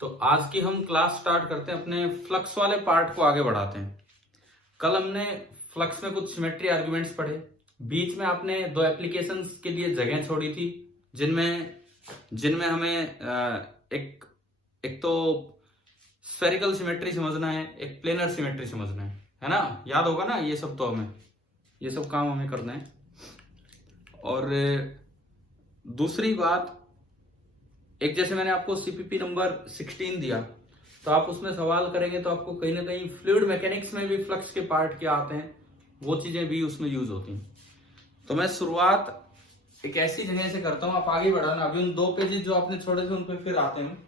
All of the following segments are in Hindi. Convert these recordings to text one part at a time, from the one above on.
तो आज की हम क्लास स्टार्ट करते हैं, अपने फ्लक्स वाले पार्ट को आगे बढ़ाते हैं। कल हमने फ्लक्स में कुछ सिमेट्री आर्गुमेंट्स पढ़े, बीच में आपने दो एप्लीकेशंस के लिए जगह छोड़ी थी जिनमें जिनमें हमें एक एक तो स्फेरिकल सिमेट्री समझना है, एक प्लेनर सिमेट्री समझना है ना। याद होगा ना, ये सब तो हमें ये सब काम हमें करना है। और दूसरी बात, एक जैसे मैंने आपको सीपीपी नंबर 16 दिया, तो आप उसमें सवाल करेंगे तो आपको कहीं ना कहीं फ्लूइड मैकेनिक्स में भी फ्लक्स के पार्ट क्या आते हैं, वो चीजें भी उसमें यूज होती हैं। तो मैं शुरुआत एक ऐसी जगह से करता हूं, आप आगे बढ़ाना। अभी उन दो पेजेस जो आपने छोड़े थे उन पे फिर आते हैं।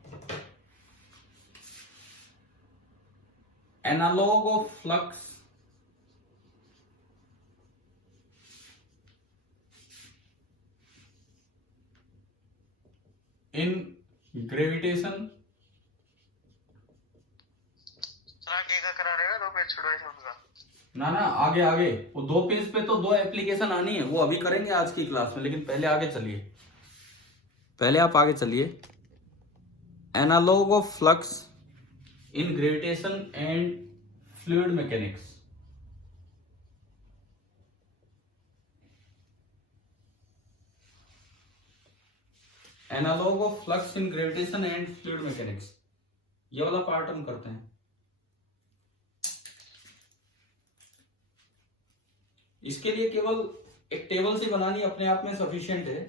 Analogue of flux in gravitation. करा रहेगा 2 पेज छुड़वाई थे उनका। ना ना, आगे आगे वो 2 पेज पे तो 2 एप्लीकेशन आनी है, वो अभी करेंगे आज की क्लास में, लेकिन पहले आगे चलिए, पहले आप आगे चलिए। Analogue of flux in gravitation and fluid mechanics. Analogue of flux in gravitation and fluid mechanics, ये वाला पार्ट हम करते हैं। इसके लिए केवल एक टेबल सी बनानी अपने आप में सफिशिएंट है।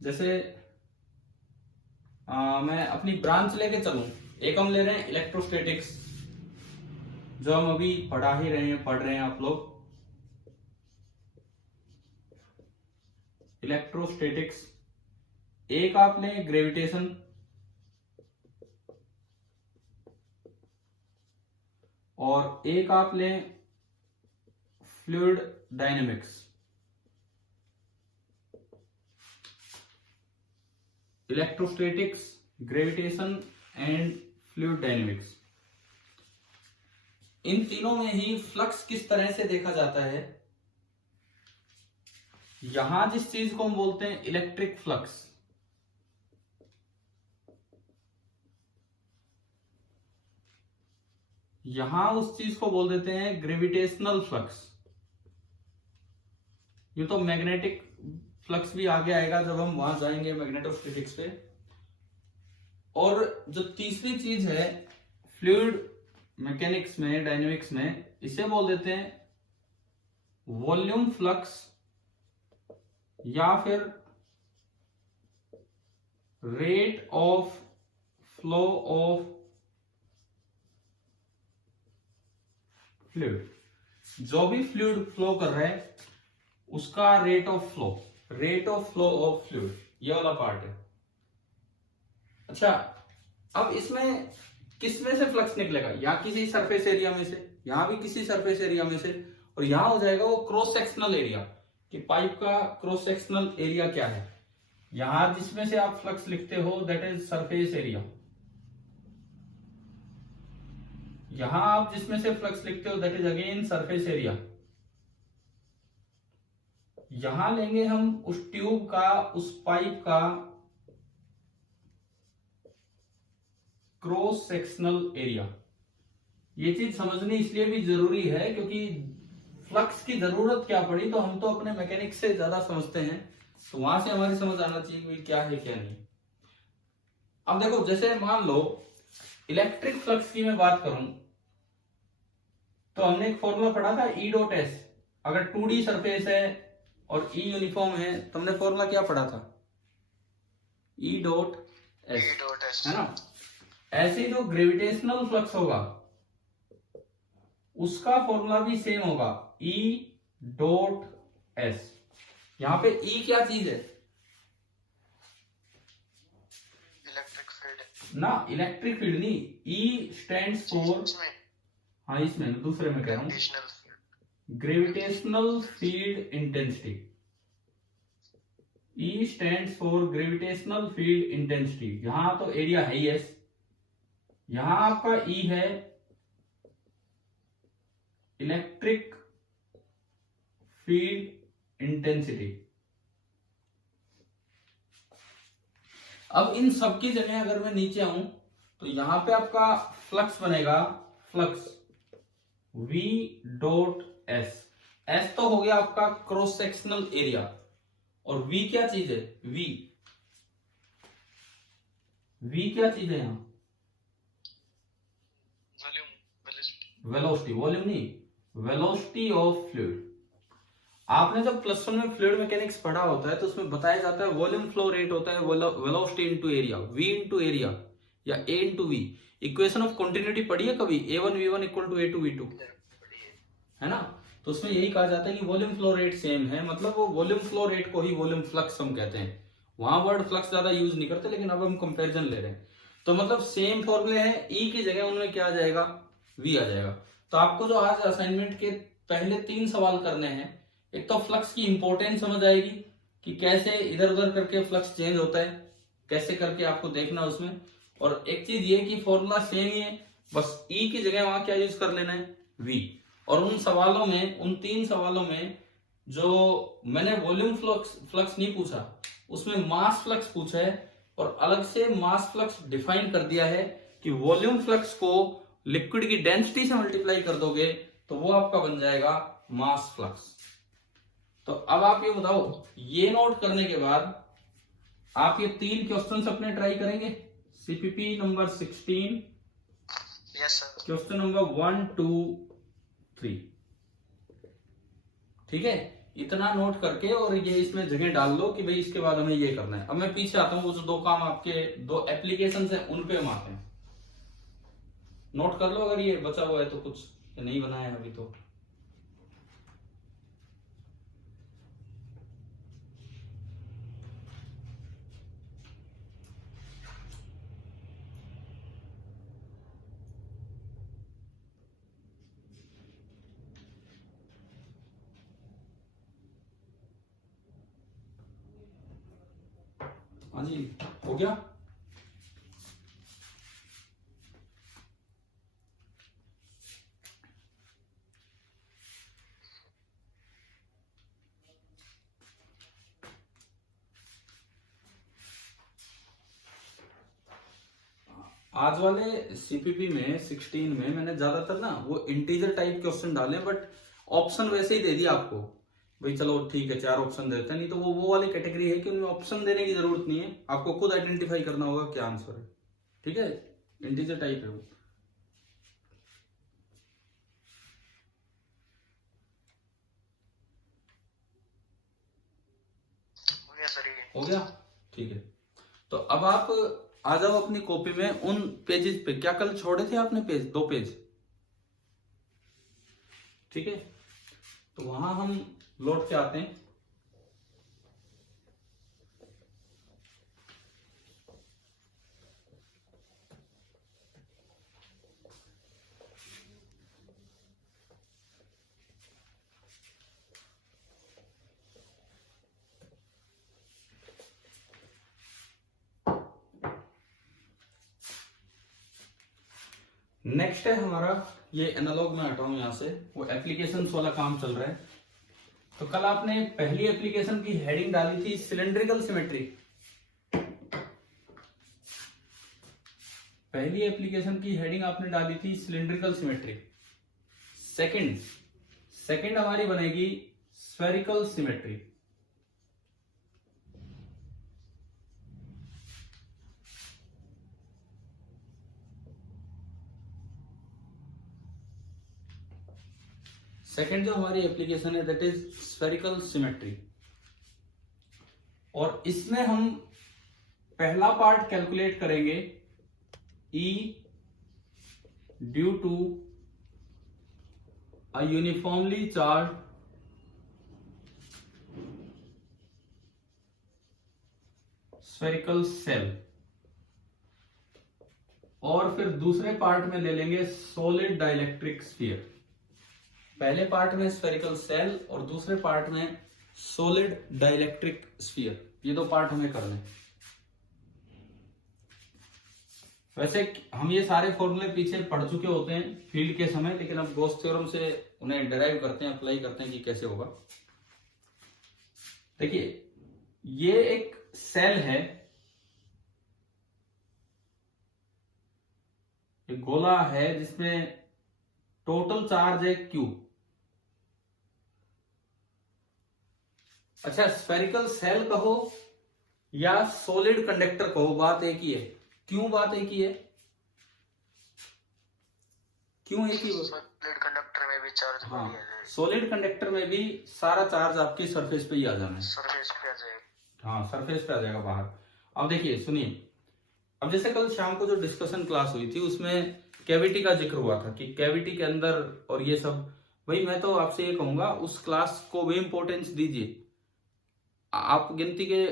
जैसे मैं अपनी ब्रांच लेके चलूं, एक हम ले रहे हैं इलेक्ट्रोस्टैटिक्स, जो हम अभी पढ़ रहे हैं आप लोग, इलेक्ट्रोस्टैटिक्स। एक आप लें ग्रेविटेशन, और एक आप लें fluid dynamics. Electrostatics, gravitation and fluid dynamics, इन तीनों में ही फ्लक्स किस तरह से देखा जाता है। यहां जिस चीज को हम बोलते हैं इलेक्ट्रिक फ्लक्स, यहां उस चीज को बोल देते हैं ग्रेविटेशनल फ्लक्स। ये तो मैग्नेटिक फ्लक्स भी आगे आएगा जब हम वहां जाएंगे मैग्नेटोस्टैटिक्स पे। और जो तीसरी चीज है फ्लूइड मैकेनिक्स में, डायनेमिक्स में, इसे बोल देते हैं वॉल्यूम फ्लक्स या फिर rate of flow of fluid. जो भी फ्लूइड फ्लो कर रहा है उसका rate of flow of fluid, ये वाला पार्ट है। अच्छा, अब इसमें किस में से फ्लक्स निकलेगा, या किसी सरफेस एरिया में से, यहां भी किसी सरफेस एरिया में से, और यहां हो जाएगा वो क्रॉस सेक्शनल एरिया, कि पाइप का क्रॉस सेक्शनल एरिया क्या है। यहां जिसमें से आप फ्लक्स लिखते हो दैट इज सरफेस एरिया, यहां आप जिसमें से फ्लक्स लिखते हो that is again surface area. यहां लेंगे हम उस ट्यूब का, उस पाइप का क्रॉस सेक्शनल एरिया। ये चीज समझनी इसलिए भी जरूरी है क्योंकि फ्लक्स की जरूरत क्या पड़ी तो हम तो अपने मैकेनिक्स से ज्यादा समझते हैं, तो वहां से हमारी समझ आना चाहिए कि क्या है क्या नहीं। अब देखो, जैसे मान लो इलेक्ट्रिक फ्लक्स की मैं बात करूं तो हमने एक फॉर्मूला पढ़ा था ई डॉट एस। अगर 2D सरफेस है और ई यूनिफॉर्म है तो हमने फॉर्मूला क्या पढ़ा था, ई डॉट एस, है ना। ऐसे ही जो ग्रेविटेशनल फ्लक्स होगा उसका फॉर्मूला भी सेम होगा, ई डॉट एस। यहां पे ई क्या चीज है, इलेक्ट्रिक फील्ड ना इलेक्ट्रिक फील्ड नहीं, ई स्टैंड्स फॉर, हाँ इसमें दूसरे में कह रहा हूं, gravitational field intensity. E stands for gravitational field intensity. यहां तो एरिया है ही एस, यहां आपका ई है इलेक्ट्रिक फील्ड इंटेंसिटी। अब इन सब की जगह अगर मैं नीचे आऊं तो यहां पे आपका फ्लक्स बनेगा, flux V dot S. S तो हो गया आपका क्रॉस सेक्शनल एरिया, और V क्या चीज है, V क्या चीज है यहां, वेलोसिटी, वॉल्यूम नहीं, वेलोसिटी ऑफ फ्लूइड। आपने जब प्लस वन में फ्लूइड मैकेनिक्स पढ़ा होता है तो उसमें बताया जाता है वॉल्यूम फ्लो रेट होता है velocity into area, V into area या A into V। Equation of continuity पढ़ी है कभी, A1V1 इक्वल टू A2V2, है ना। तो उसमें यही कहा जाता है कि वॉल्यूम फ्लो रेट सेम है, मतलब वो वॉल्यूम फ्लो रेट को ही वॉल्यूम फ्लक्स हम कहते हैं। वहां वर्ड फ्लक्स ज्यादा यूज नहीं करते, लेकिन अब हम कंपैरिजन ले रहे हैं। तो मतलब सेम फॉर्मूले हैं, E की जगह उनमें क्या आ जाएगा, V आ जाएगा। तो आपको जो आज असाइनमेंट के पहले 3 सवाल करने हैं, एक तो फ्लक्स की इंपॉर्टेंस समझ आएगी कि कैसे इधर उधर करके फ्लक्स चेंज होता है, कैसे करके आपको देखना उसमें। और एक चीज ये कि फॉर्मूला सेम ही है, बस E की जगह वहां क्या यूज कर लेना है, V। और उन सवालों में, उन 3 सवालों में जो मैंने वॉल्यूम फ्लक्स नहीं पूछा, उसमें मास फ्लक्स पूछा है, और अलग से मास फ्लक्स डिफाइन कर दिया है कि वॉल्यूम फ्लक्स को लिक्विड की डेंसिटी से मल्टीप्लाई कर दोगे तो वो आपका बन जाएगा मास फ्लक्स। तो अब आप ये बताओ, ये नोट करने के बाद आप ये 3 क्वेश्चन अपने ट्राई करेंगे, CPP number 16, yes sir. Question number 1, 2, 3, ठीक है। इतना नोट करके और ये इसमें जगह डाल दो कि भाई इसके बाद हमें ये करना है। अब मैं पीछे आता हूं, वो जो 2 काम आपके 2 एप्लीकेशन है उन पे हम आते हैं। नोट कर लो अगर ये बचा हुआ है तो, कुछ नहीं बनाया है अभी तो। हाँ जी, हो गया। आज वाले सीपीपी में 16 में मैंने ज्यादातर ना वो इंटीजर टाइप क्वेश्चन डाले, बट ऑप्शन वैसे ही दे दिया आपको, भाई चलो ठीक है 4 ऑप्शन देते हैं। नहीं तो वो वाली कैटेगरी है कि उनमें ऑप्शन देने की जरूरत नहीं है, आपको खुद आइडेंटिफाई करना होगा क्या आंसर है, ठीक है। इंटीजर टाइप है वो। हो गया सर, ये हो गया, ठीक है। तो अब आप आ जाओ अपनी कॉपी में उन पेजेस पे, क्या कल छोड़े थे आपने पेज, 2 पेज, ठीक है। तो वहां हम लौट के आते हैं। नेक्स्ट है हमारा, ये एनालॉग में हटाऊं यहां से, वो एप्लीकेशन वाला काम चल रहा है। तो कल आपने पहली एप्लीकेशन की हेडिंग डाली थी सिलेंड्रिकल सिमेट्री, पहली एप्लीकेशन की हेडिंग आपने डाली थी सिलेंड्रिकल सिमेट्री। सेकंड हमारी बनेगी स्फेरिकल सिमेट्री। सेकंड जो हमारी एप्लीकेशन है दैट इज स्फेरिकल सिमेट्री, और इसमें हम पहला पार्ट कैलकुलेट करेंगे E due to a uniformly charge spherical shell, और फिर दूसरे पार्ट में ले लेंगे सॉलिड डाइलेक्ट्रिक स्फीयर। पहले पार्ट में स्फेरिकल सेल और दूसरे पार्ट में सॉलिड डाइलेक्ट्रिक स्फीयर, ये 2 पार्ट हमें करने हैं। वैसे हम ये सारे फॉर्मूले पीछे पढ़ चुके होते हैं फील्ड के समय, लेकिन अब गॉस थ्योरम से उन्हें डिराइव करते हैं, अप्लाई करते हैं कि कैसे होगा। देखिए ये एक सेल है, एक गोला है जिसमें टोटल चार्ज है Q। अच्छा, स्फेरिकल सेल कहो या सॉलिड कंडक्टर कहो, बात एक ही है। क्यों बात एक ही है? क्यों एक ही? सॉलिड कंडक्टर में भी चार्ज हाँ, सॉलिड कंडक्टर में भी सारा चार्ज आपकी सरफेस पे ही आ जाना है। सरफेस पे आ जाएगा। हाँ, सरफेस पे आ जाएगा बाहर। अब देखिए, सुनिए, अब जैसे कल शाम को जो डिस्कशन क्लास हुई थी उसमें कैविटी का जिक्र हुआ था कि कैविटी के अंदर और ये सब, भाई मैं तो आपसे ये कहूंगा उस क्लास को भी इंपॉर्टेंस दीजिए। आप गिनती के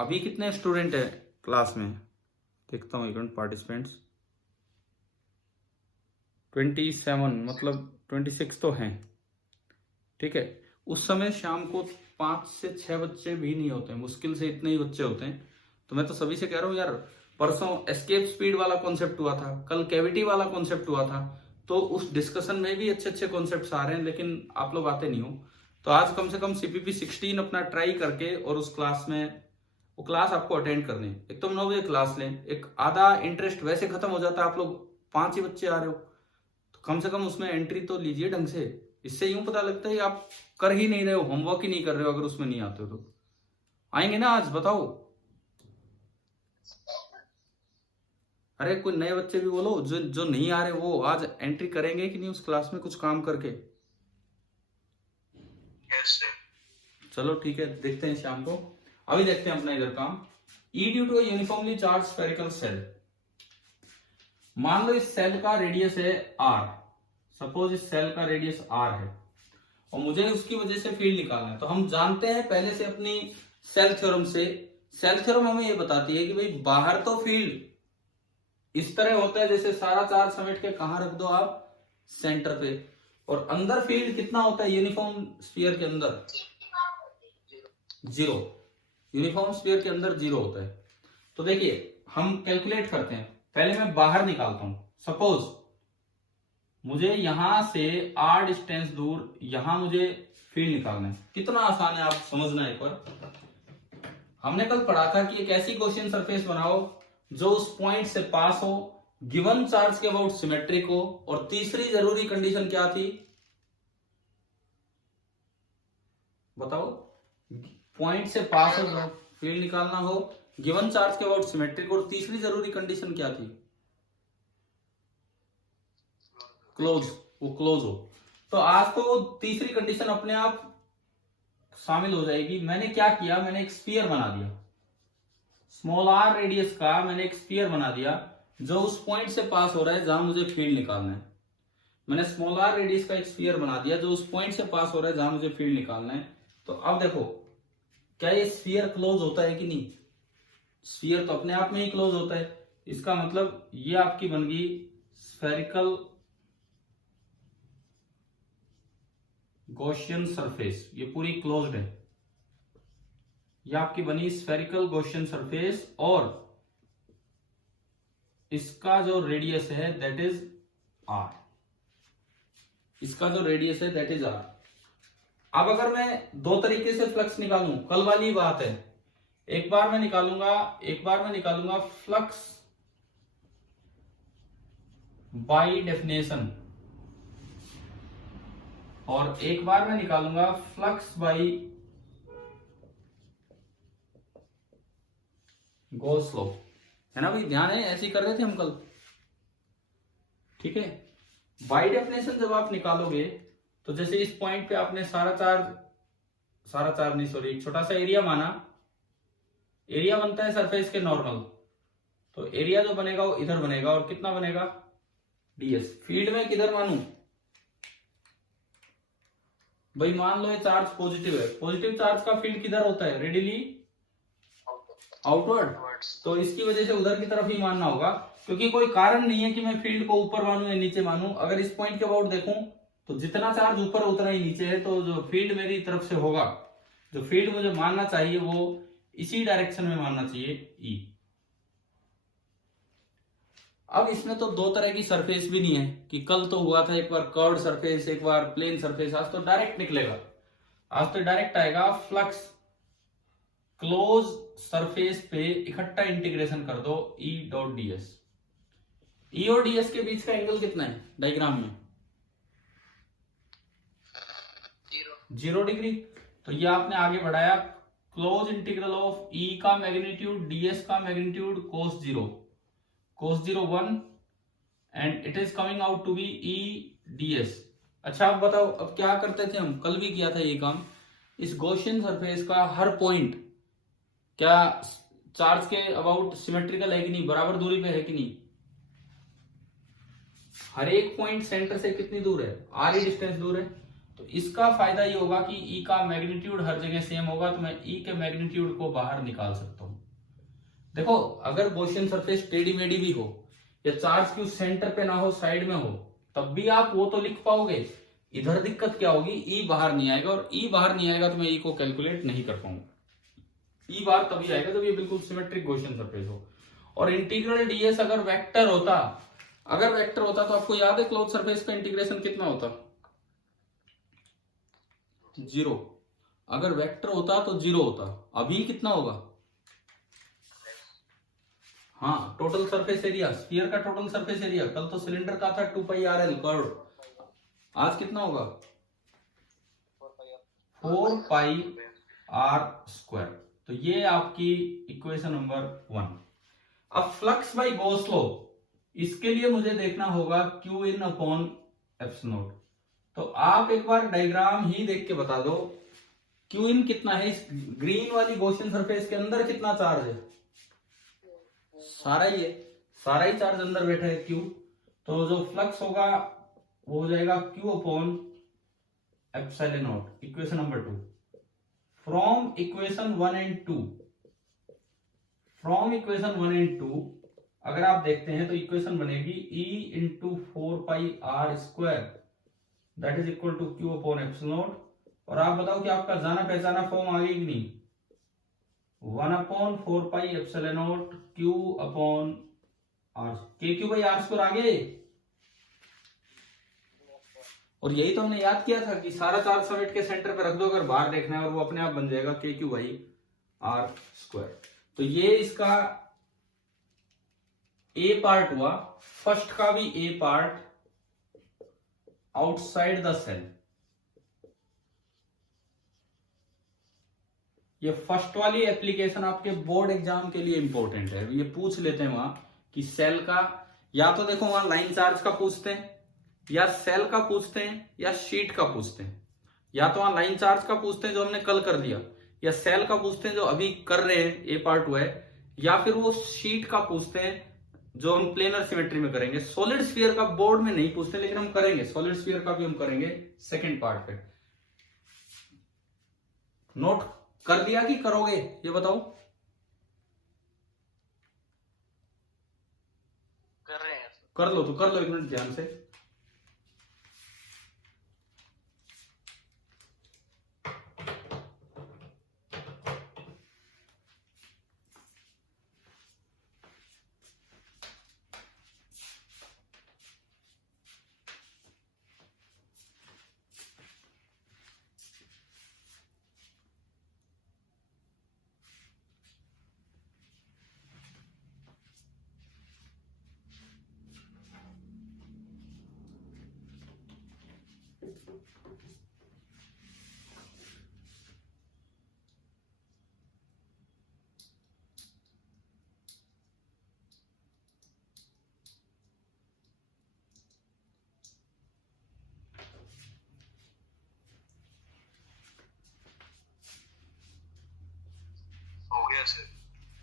अभी कितने स्टूडेंट है क्लास में? देखता हूँ एक मिनट, पार्टिसिपेंट्स 27, मतलब 26 तो हैं, ठीक है। उस समय शाम को 5 से 6 बच्चे भी नहीं होते, मुश्किल से इतने ही बच्चे होते हैं। तो मैं तो सभी से कह रहा हूँ यार, परसों एस्केप स्पीड वाला कॉन्सेप्ट हुआ था, कल कैविटी वाला कॉन्सेप्ट हुआ था, तो उस डिस्कशन में भी अच्छे अच्छे कॉन्सेप्ट्स आ रहे हैं, लेकिन आप लोग आते नहीं हो। तो आज कम से कम CPP 16 अपना ट्राई करके और उस क्लास में, वो क्लास आपको अटेंड करनी है। एक तो 9 बजे क्लास लें, एक आधा इंटरेस्ट वैसे खत्म हो जाता है, आप लोग 5 ही बच्चे आ रहे हो, तो कम से कम उसमें एंट्री तो लीजिए ढंग से। इससे यूं पता लगता है आप कर ही नहीं रहे हो, होमवर्क ही नहीं कर रहे हो। अगर उसमें नहीं आते हो तो आएंगे ना आज, बताओ। अरे कोई नए बच्चे भी बोलो, जो जो नहीं आ रहे वो आज एंट्री करेंगे कि नहीं उस क्लास में कुछ काम करके? यस चलो ठीक है, देखते हैं शाम को। अभी देखते हैं अपना इधर काम। E due to uniformly charge spherical shell, मान लो इस सेल का रेडियस है R, सपोज इस सेल का रेडियस R है और मुझे उसकी वजह से फील्ड निकालना है। तो हम जानते हैं पहले से अपनी सेल थ्योरम से, सेल थ्योरम हमें ये बताती है कि भाई बाहर तो फील्ड इस तरह होता है जैसे सारा चार्ज समेट के कहां रख दो आप, सेंटर पे, और अंदर फील्ड कितना होता है यूनिफॉर्म स्फीयर के अंदर? 0। यूनिफॉर्म स्फीयर के अंदर 0 होता है। तो देखिए हम कैलकुलेट करते हैं, पहले मैं बाहर निकालता हूं। सपोज मुझे यहां से R डिस्टेंस दूर यहां मुझे फील्ड निकालना है। कितना आसान है, आप समझना एक बार। हमने कल पढ़ा था कि एक ऐसी गॉसियन सरफेस बनाओ जो उस पॉइंट से पास हो, गिवन चार्ज के अबाउट सिमेट्रिक हो, और तीसरी जरूरी कंडीशन क्या थी बताओ? पॉइंट से पास हो, फील्ड निकालना हो, गिवन चार्ज के अबाउट सिमेट्रिक, और तीसरी जरूरी कंडीशन क्या थी? क्लोज, वो क्लोज हो। तो आज तो वो तीसरी कंडीशन अपने आप शामिल हो जाएगी। मैंने क्या किया, मैंने एक स्फीयर बना दिया, स्मॉल r रेडियस का मैंने एक स्फीयर बना दिया जो उस पॉइंट से पास हो रहा है जहां मुझे फील्ड निकालना है। मैंने स्मॉल r रेडियस का एक स्फीयर बना दिया जो उस पॉइंट से पास हो रहा है जहां मुझे फील्ड निकालना है। तो अब देखो, क्या ये स्फीयर क्लोज होता है कि नहीं? स्फीयर तो अपने आप में ही क्लोज होता है। इसका मतलब ये आपकी बन गई स्फेरिकल गॉसियन सरफेस, ये पूरी क्लोज्ड है। ये आपकी बनी स्फेरिकल गॉसियन सरफेस, और इसका जो रेडियस है दैट इज R, इसका जो रेडियस है दैट इज R। अब अगर मैं दो तरीके से फ्लक्स निकालूं, कल वाली बात है, एक बार मैं निकालूंगा फ्लक्स बाय डेफिनेशन, और एक बार मैं निकालूंगा फ्लक्स बाय गॉस लॉ, है ना भाई? ध्यान है, ऐसे ही कर रहे थे हम कल, ठीक है। बाय डेफिनेशन जब आप निकालोगे तो जैसे इस पॉइंट पे आपने सारा चार्ज नहीं, सॉरी, एक छोटा सा एरिया माना, एरिया बनता है सरफेस के नॉर्मल, तो एरिया जो बनेगा वो इधर बनेगा, और कितना बनेगा? ds। फील्ड में किधर मानू भाई? मान लो ये चार्ज पॉजिटिव है, पॉजिटिव चार्ज का फील्ड किधर होता है? Readily outward. तो इसकी वजह से उधर की तरफ ही मानना होगा, क्योंकि कोई कारण नहीं है कि मैं फील्ड को ऊपर मानूं या नीचे मानूं। अगर इस पॉइंट के अबाउट देखूं तो जितना चार्ज ऊपर उतना ही नीचे है, तो जो फील्ड मेरी तरफ से होगा, जो फील्ड मुझे मानना चाहिए वो इसी डायरेक्शन में मानना चाहिए, E। अब इसमें तो दो तरह की सरफेस भी नहीं है कि कल तो हुआ था एक बार कर्व्ड सरफेस, एक बार प्लेन सरफेस। आज तो डायरेक्ट निकलेगा, आज तो डायरेक्ट आएगा फ्लक्स क्लोज सरफेस पे इकट्ठा इंटीग्रेशन कर दो E.ds। ई और डीएस के बीच का एंगल कितना है डायग्राम में? 0 डिग्री। तो ये आपने आगे बढ़ाया, क्लोज इंटीग्रल ऑफ ई का मैग्नीट्यूड डीएस का magnitude cos 0 1 and it is coming out to be E dS. अच्छा आप बताओ, अब क्या करते थे हम, कल भी किया था ये काम, इस गॉसियन सरफेस का हर पॉइंट क्या चार्ज के अबाउट सिमेट्रिकल है कि नहीं, बराबर दूरी पे है कि नहीं? हर एक पॉइंट सेंटर से कितनी दूर है, आर ही डिस्टेंस दूर है। तो इसका फायदा ये होगा कि ई का मैग्नीट्यूड हर जगह सेम होगा, तो मैं ई के मैग्नीट्यूड को बाहर निकाल सकता हूं। देखो अगर गॉसियन सरफेस टेढ़ी मेढ़ी भी हो या चार्ज की उस सेंटर पे ना हो, साइड में हो, तब भी आप वो तो लिख पाओगे। इधर दिक्कत क्या होगी, ई बाहर नहीं आएगा, और ई बाहर नहीं आएगा तो मैं ई को कैलकुलेट नहीं कर पाऊंगा। ई बाहर तभी आएगा जब ये बिल्कुल सिमेट्रिक गॉसियन सरफेस हो। और इंटीग्रल डीएस अगर वेक्टर होता, तो आपको याद है क्लोज सरफेस का इंटीग्रेशन कितना होता? 0। अगर वेक्टर होता तो 0 होता, अभी कितना होगा? हाँ, टोटल सरफेस एरिया, स्फीयर का टोटल सरफेस एरिया, कल तो सिलेंडर का था 2πrl कर्व, आज कितना होगा? 4πr²। तो ये आपकी इक्वेशन नंबर 1। अब फ्लक्स बाय गॉस लॉ, इसके लिए मुझे देखना होगा Q इन अपॉन एप्सिलॉन नॉट। तो आप एक बार डायग्राम ही देख के बता दो Q इन कितना है, इस ग्रीन वाली गॉसियन सरफेस के अंदर कितना चार्ज है? सारा ही है, सारा ही चार्ज अंदर बैठा है Q। तो जो फ्लक्स होगा वो हो जाएगा Q upon epsilon naught, equation number 2। From equation 1 and 2 अगर आप देखते हैं तो इक्वेशन बनेगी E into 4πr² that is equal to Q upon epsilon naught. और आप बताओ कि आपका जाना पहचाना फॉर्म आ गई कि नहीं? 1 upon 4π epsilon not Q upon R, KQ/r² आ गए। और यही तो हमने याद किया था कि सारा चार्ज समेट के सेंटर पे रख दो, अगर बाहर देखना है, और वो अपने आप बन जाएगा KQ/r²। तो ये इसका ए पार्ट हुआ, फर्स्ट का भी ए पार्ट आउटसाइड द सेल। ये फर्स्ट वाली एप्लीकेशन आपके बोर्ड एग्जाम के लिए इंपॉर्टेंट है, ये पूछ लेते हैं वहां कि सेल का, या तो देखो वहां लाइन चार्ज का पूछते हैं, या सेल का पूछते हैं, या शीट का पूछते हैं। या तो वहां लाइन चार्ज का पूछते हैं जो हमने कल कर दिया, या सेल का पूछते हैं जो अभी कर रहे हैं, ए पार्ट हुआ है, या फिर वो शीट का पूछते हैं जो हम प्लेनर सिमेट्री में करेंगे। सॉलिड स्फीयर का बोर्ड में नहीं पूछते, लेकिन हम करेंगे, सॉलिड स्फीयर का भी हम करेंगे सेकंड पार्ट पे। नोट कर दिया कि करोगे, ये बताओ। कर रहे हैं। कर लो तो कर लो, 1 मिनट ध्यान से।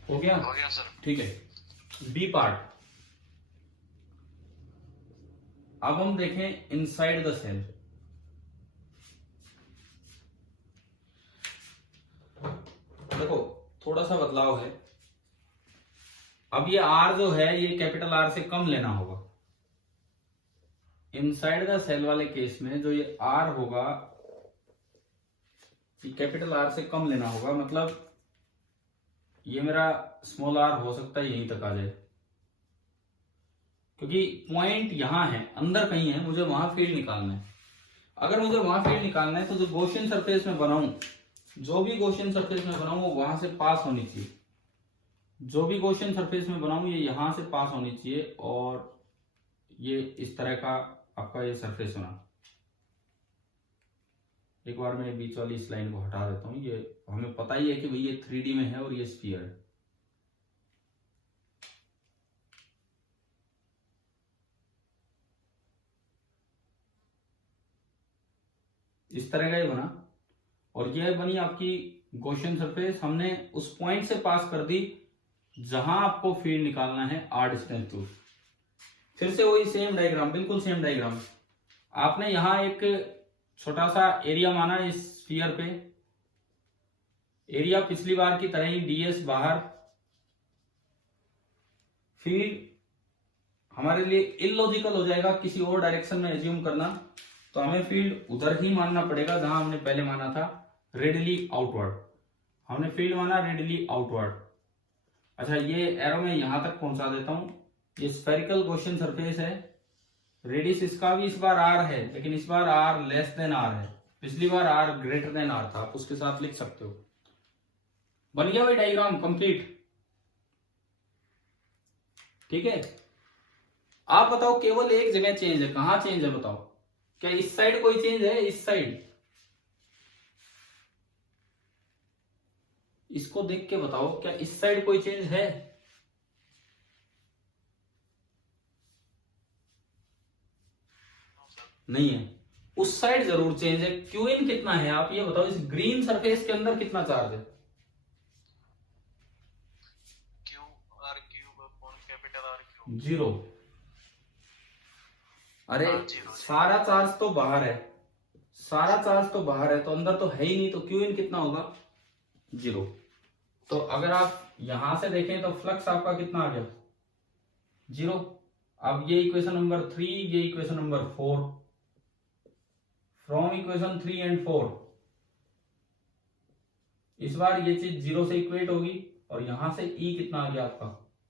हो गया सर। ठीक है। बी पार्ट, अब हम देखें इनसाइड द सेल। देखो थोड़ा सा बदलाव है, अब ये आर जो है ये कैपिटल आर से कम लेना होगा। इनसाइड द सेल वाले केस में जो ये आर होगा ये कैपिटल आर से कम लेना होगा, मतलब ये मेरा स्मॉल आर हो सकता है यहीं तक आ जाए, क्योंकि पॉइंट यहां है, अंदर कहीं है, मुझे वहां फील्ड निकालना है। अगर मुझे वहां फील्ड निकालना है तो जो गॉसियन सरफेस में बनाऊं, जो भी गॉसियन सरफेस में बनाऊं वो वहां से पास होनी चाहिए। जो भी गॉसियन सरफेस में बनाऊं ये यहां से पास होनी चाहिए और ये इस तरह का आपका ये सरफेस होना। एक बार मैं बीच वाली इस लाइन को हटा देता हूँ। ये हमें पता ही है कि भाई ये 3D में है और ये स्फीयर है। इस तरह का ये बना और ये बनी आपकी गॉसियन सरफेस। हमने उस पॉइंट से पास कर दी जहां आपको फील्ड निकालना है r डिस्टेंस टू। फिर से वही सेम डायग्राम, बिल्कुल सेम डायग्राम। आपने यहां एक छोटा सा एरिया माना इस स्फीयर पे। एरिया पिछली बार की तरह ही ds बाहर। फील्ड हमारे लिए इलॉजिकल हो जाएगा किसी और डायरेक्शन में एज्यूम करना, तो हमें फील्ड उधर ही मानना पड़ेगा जहां हमने पहले माना था, रेडियली आउटवर्ड। हमने फील्ड माना रेडियली आउटवर्ड। अच्छा, ये एरो में यहां तक पहुंचा देता हूं। ये स्फेरिकल गॉसियन सरफेस है। रेडियस इसका भी इस बार r है, लेकिन इस बार r लेस देन r है। पिछली बार r ग्रेटर देन r था, आप उसके साथ लिख सकते हो। बन गया भाई डायग्राम कंप्लीट। ठीक है, आप बताओ केवल एक जगह चेंज है, कहां चेंज है बताओ? क्या इस साइड कोई चेंज है? इस साइड इसको देख के बताओ, क्या इस साइड कोई चेंज है? नहीं है। उस साइड जरूर चेंज है। क्यू इन कितना है आप ये बताओ? इस ग्रीन सरफेस के अंदर कितना चार्ज है? Q R cube upon capital are cube. 0। अरे सारा चार्ज तो बाहर है, सारा चार्ज तो बाहर है, तो अंदर तो है ही नहीं, तो क्यू इन कितना होगा? 0। तो अगर आप यहां से देखें तो फ्लक्स आपका कितना आ गया? 0। अब ये इक्वेशन नंबर 3, ये equation number 4। From equation 3 and 4 इस बार ये चीज 0 से इक्वेट होगी और यहां से ई कितना आ गया आपका?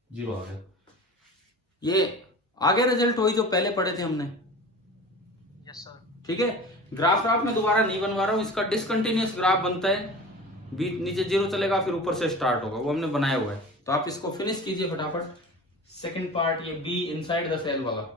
0 आ गया। ये आगे रिजल्ट वही जो पहले पढ़े थे हमने। Yes sir. ठीक है, ग्राफ में दोबारा नहीं बनवा रहा हूं। इसका डिसकंटिन्यूअस ग्राफ बनता है, बीच नीचे 0 चलेगा फिर ऊपर से स्टार्ट होगा, वो हमने बनाया हुआ है। तो आप इसको फिनिश कीजिए फटाफट। सेकंड पार्ट ये बी इनसाइड द सेल वाला।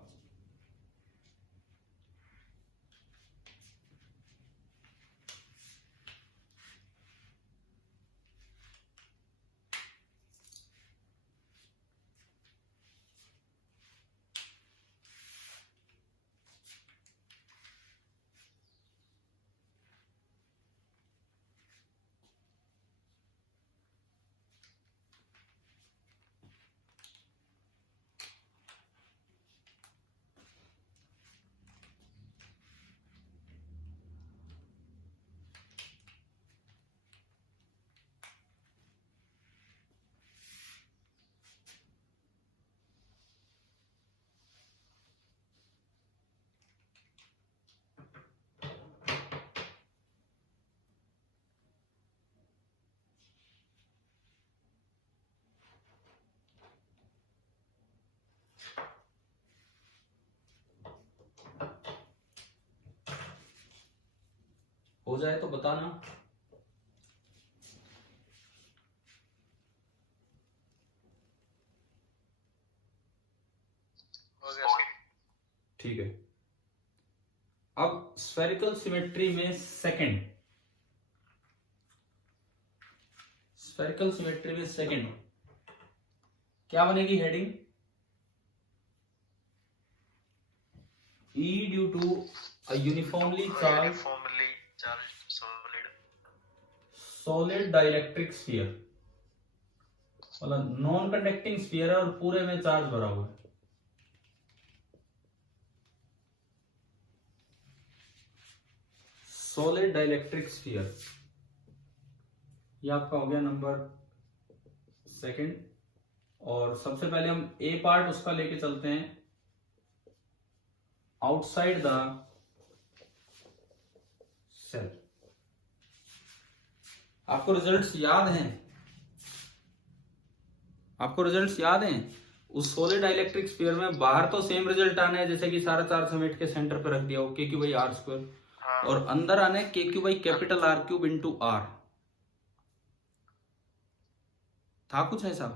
हो जाए तो बताना। हो गया सर। ठीक है, अब स्फेरिकल सिमेट्री में सेकंड, स्फेरिकल सिमेट्री में सेकंड क्या बनेगी heading? E due to a uniformly charge solid dielectric sphere, मतलब नॉन कंडक्टिंग स्फीयर है और पूरे में चार्ज भरा हुआ है। सॉलिड डाइलेक्ट्रिक स्फीयर, ये आपका हो गया नंबर सेकंड। और सबसे पहले हम ए पार्ट उसका लेके चलते हैं। आउटसाइड द सेल, आपको रिजल्ट्स याद हैं? आपको रिजल्ट्स याद हैं? उस सॉलिड डाइलेक्ट्रिक स्फीयर में बाहर तो सेम रिजल्ट आना है, जैसे कि सारा चार्ज समेट के सेंटर पे रख दिया हो, के क्यू बाई आर स्क्वायर, और अंदर आना है K Q by capital are cube into R. था कुछ ऐसा?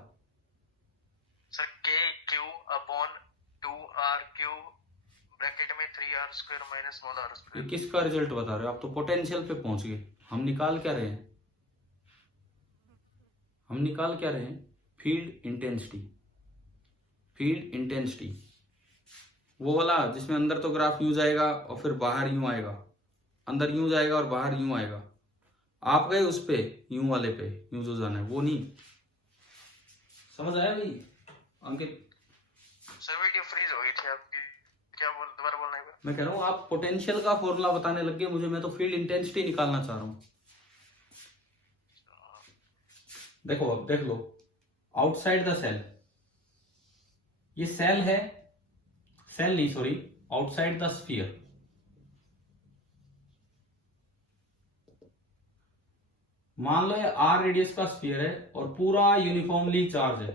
Sir K Q upon 2 R cube bracket में 3r² माइनस स्मॉल r ये स्क्वायर। किसका रिजल्ट बता रहे हो आप? तो पोटेंशियल पे पहुंच गए। हम निकाल क्या रहे हैं? हम निकाल क्या रहे हैं? Field intensity. फील्ड इंटेंसिटी वो वाला जिसमें अंदर तो ग्राफ यूं जाएगा और फिर बाहर यूं आएगा, अंदर यूं जाएगा और बाहर यूं आएगा। आप गए उस पे, यूं वाले पे, यूं जो जाना है वो नहीं। समझ आया भाई अंकित? सर वीडियो फ्रीज हो गई थी आपकी, क्या बोल, दोबारा बोलना है? मैं कह रहा हूँ आप पोटेंशियल का फॉर्मूला बताने लग गए मुझे, मैं तो फील्ड इंटेंसिटी निकालना चाह रहा हूँ। देखो अब देख लो, आउटसाइड द सेल, ये सेल है, सेल नहीं सॉरी, आउटसाइड द स्फीयर। मान लो ये आर रेडियस का स्फीयर है और पूरा यूनिफॉर्मली चार्ज है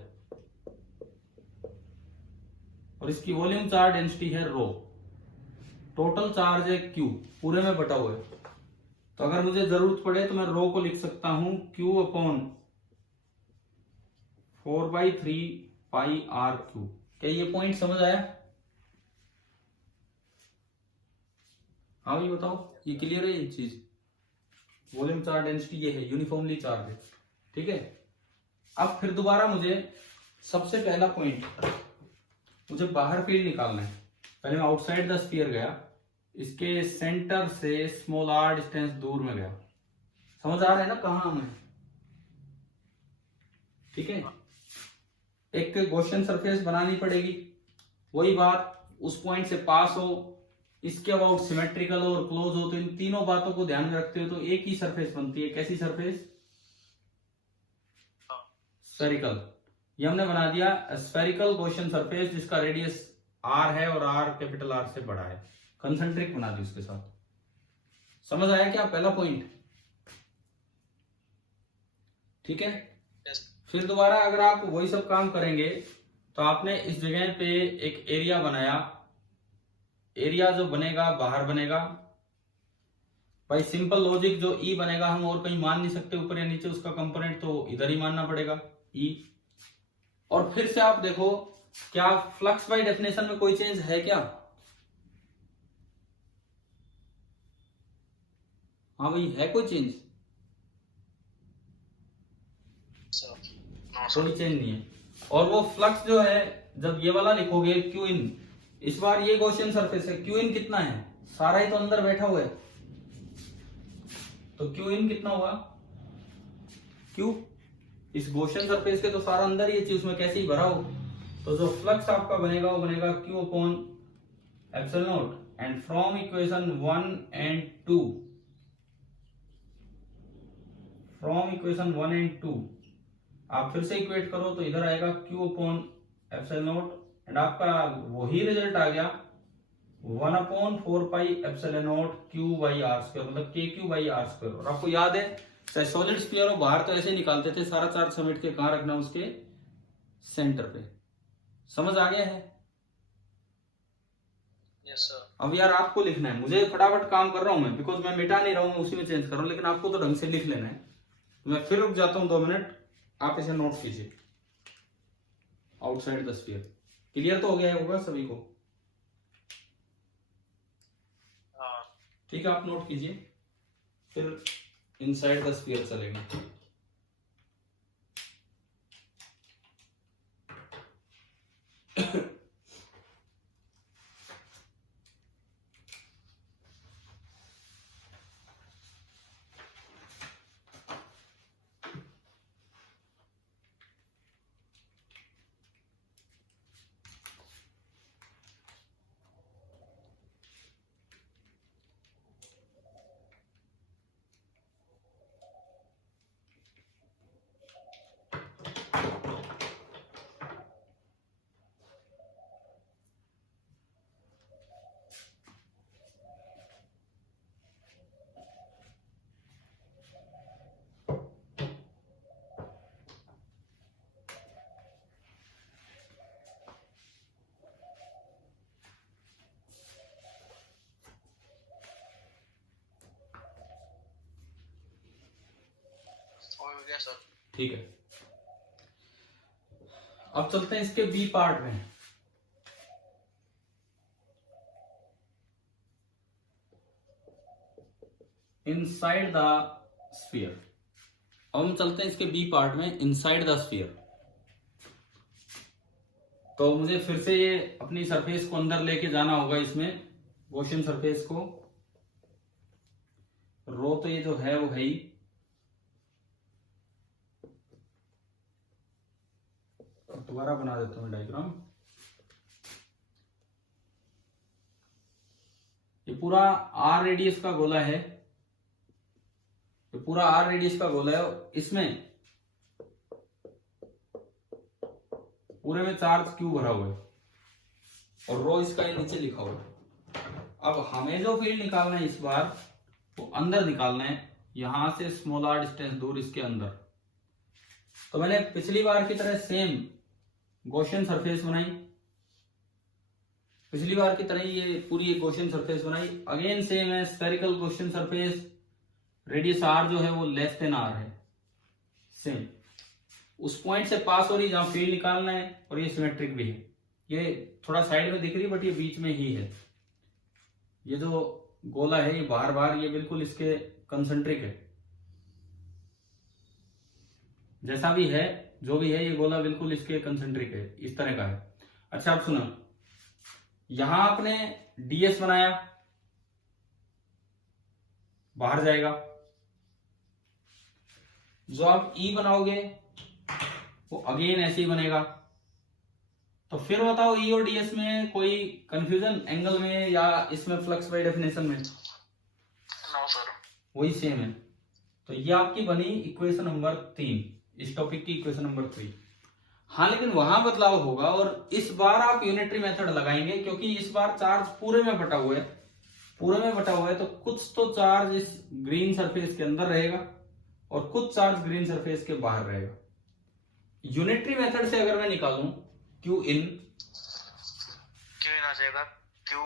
और इसकी वॉल्यूम चार्ज डेंसिटी है रो, टोटल चार्ज है क्यू, पूरे में बटा हुआ है। तो अगर मुझे जरूरत पड़े तो मैं रो को लिख सकता हूं Q upon 4/3 pi R cube. क्या ये पॉइंट समझ आया? हाँ भाई बताओ, ये क्लियर है? ये चीज वॉल्यूम चार्ज डेंसिटी ये है, यूनिफॉर्मली चार्ज है, ठीक है। अब फिर दोबारा मुझे सबसे पहला पॉइंट, मुझे बाहर फील्ड निकालना है। पहले मैं आउटसाइड द स्फीयर गया, इसके सेंटर से स्मॉल आर डिस्टेंस दूर में गया। समझ आ रहा है ना कहां हमें? ठीक है, एक गॉसियन सरफेस बनानी पड़ेगी। वही बात, उस पॉइंट से पास हो, इसके अबाउट सिमेट्रिकल और क्लोज हो, तो इन तीनों बातों को ध्यान में रखते हो तो एक ही सरफेस बनती है। कैसी सरफेस? स्फेरिकल। ये हमने बना दिया स्फेरिकल गॉसियन सरफेस जिसका रेडियस आर है और आर कैपिटल आर से बड़ा है, कंसंट्रिक बना दी उसके साथ। समझ आया क्या पहला पॉइंट? ठीक है। फिर दोबारा अगर आप वही सब काम करेंगे तो आपने इस जगह पे एक एरिया बनाया, एरिया जो बनेगा बाहर बनेगा भाई, सिंपल लॉजिक, जो ई बनेगा हम और कहीं मान नहीं सकते ऊपर या नीचे, उसका कंपोनेंट तो इधर ही मानना पड़ेगा ई। और फिर से आप देखो क्या फ्लक्स बाय डेफिनेशन में कोई चेंज है क्या? हाँ भाई है कोई चेंज? कोई चेंज नहीं है। और वो फ्लक्स जो है, जब ये वाला लिखोगे क्यू इन, इस बार ये गॉसियन सरफेस है, क्यू इन कितना है? सारा ही तो अंदर बैठा हुआ है, तो क्यू इन कितना हुआ? क्यू इस गॉसियन सरफेस के तो सारा अंदर ही है, उसमें कैसे ही भरा हो। तो जो फ्लक्स आपका बनेगा वो बनेगा Q upon epsilon naught. And from equation 1 and 2, from equation 1 and 2 आप फिर से इक्वेट करो तो इधर आएगा Q upon epsilon naught, and आपका वही रिजल्ट आ गया 1/4 pi epsilon naught Q by R square, मतलब K Q by R square. और आपको याद है चाहे सॉलिड स्फीयर हो, बाहर तो ऐसे निकालते थे, सारा चार्ज समेट के कहां रखना? उसके सेंटर पे। समझ आ गया है? Yes sir. अब यार आपको लिखना है, मुझे फटाफट काम कर रहा हूं मैं, बिकॉज मैं मिटा नहीं रहा हूं, मैं उसी में चेंज कर रहा हूं, लेकिन आपको तो ढंग से लिख लेना है। तो मैं फिर रुक जाता हूं 2 मिनट, आप इसे नोट कीजिए। आउटसाइड द स्फीयर क्लियर तो हो गया होगा सभी को? ठीक है, आप नोट कीजिए, फिर इनसाइड द स्फीयर चलेगा। हो गया सर। ठीक है, अब चलते हैं इसके बी पार्ट में। Inside the sphere. अब हम चलते हैं इसके बी पार्ट में, इनसाइड द स्फीयर। तो मुझे फिर से ये अपनी सरफेस को अंदर लेके जाना होगा, इसमें गॉसियन सरफेस को। रो तो ये जो है वो है ही, दोबारा बना देता हूं डायग्राम। ये पूरा आर रेडियस का गोला है, ये पूरा आर रेडियस का गोला है। इसमें पूरे में चार्ज क्यू भरा हुआ है और रो इसका नीचे लिखा हुआ है। अब हमें जो फील्ड निकालना है इस बार, वो अंदर निकालना है, यहां से स्मॉल आर डिस्टेंस दूर इसके अंदर। तो मैंने पिछली बार की तरह सेम गॉसियन सरफेस बनाई, पिछली बार की तरह ये पूरी एक गॉसियन सरफेस बनाई। अगेन सेम है, spherical Gaussian surface, radius R जो है वो लेस देन आर है, सेम उस पॉइंट से पास हो रही जहां फील्ड निकालना है, और ये सिमेट्रिक भी है। ये थोड़ा साइड में दिख रही है बट ये बीच में ही है। ये जो गोला है ये बार बार ये बिल्कुल इसके कंसेंट्रिक है, जैसा भी है जो भी है ये गोला बिल्कुल इसके कंसेंट्रिक है, इस तरह का है। अच्छा आप सुनो, यहां आपने डीएस बनाया, बाहर जाएगा। जो आप ई बनाओगे वो अगेन ऐसे ही बनेगा। तो फिर बताओ ई और डीएस में कोई कंफ्यूजन एंगल में या इसमें फ्लक्स बाय डेफिनेशन में? No sir. वही सेम है। तो ये आपकी बनी इक्वेशन नंबर 3, इस टॉपिक की इक्वेशन नंबर 3। हाँ लेकिन वहां बदलाव होगा, और इस बार आप यूनिटरी मेथड लगाएंगे क्योंकि इस बार चार्ज पूरे में बटा हुआ है, पूरे में बटा हुआ है। तो कुछ तो चार्ज इस ग्रीन सरफेस के अंदर रहेगा और कुछ चार्ज ग्रीन सरफेस के बाहर रहेगा। यूनिटरी मेथड से अगर मैं निकालूं क्यू इन आ जाएगा Q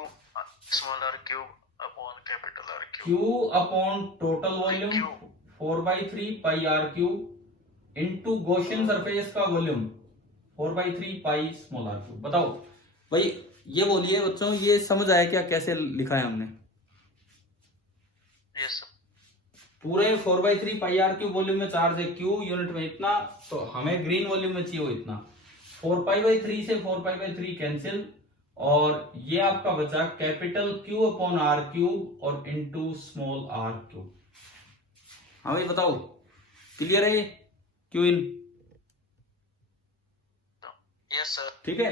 small are cube upon capital are cube, Q upon total volume 4/3 pi are cube into Gaussian surface का volume 4/3 pi small are cube. बताओ भाई, ये बोलिए बच्चों, ये समझ आया क्या कैसे लिखा है हमने? Yes sir. पूरे 4/3 पाई आर क्यूब वॉल्यूम में चार्ज है, क्यू यूनिट में इतना, तो हमें ग्रीन वॉल्यूम में चाहिए वो इतना। 4π/3 से 4π/3 कैंसिल, और ये आपका बचा capital Q upon R cube और इनटू स्मॉल आर क्यूब। हाँ भाई बताओ, क्लियर है ये क्यू इन? Yes sir. ठीक है,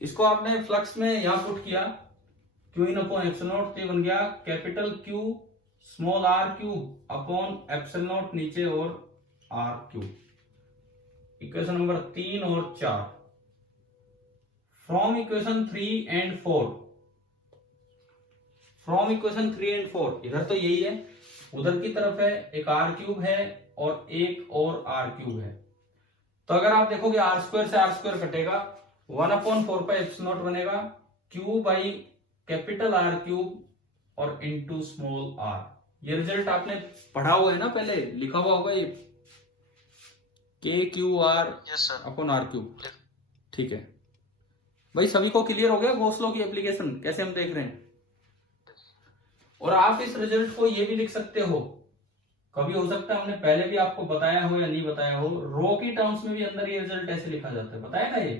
इसको आपने फ्लक्स में यहां पुट किया, Q in upon epsilon naught, तो बन गया capital Q small are cube upon epsilon naught नीचे और आर क्यूब। इक्वेशन नंबर 3 और 4। From equation 3 and 4, from equation 3 and 4, इधर तो यही है, उधर की तरफ है एक आर क्यूब है और एक और आर क्यूब है। तो अगर आप देखोगे आर स्क्वायर से आर स्क्वायर कटेगा, 1/4π बनेगा, Q by capital are cube और इनटू स्मॉल आर। ये रिजल्ट आपने पढ़ा हुआ है ना, पहले लिखा हुआ होगा ये, K Q R upon R cube. ठीक है भाई, सभी को क्लियर हो गया गॉस लॉ की एप्लीकेशन कैसे हम देख रहे हैं? और आप इस रिजल्ट को ये भी लिख सकते हो, कभी हो सकता है हमने पहले भी आपको बताया हो या नहीं बताया हो, रो की टर्म्स में भी अंदर ये रिजल्ट ऐसे लिखा जाता है, बताया था ये?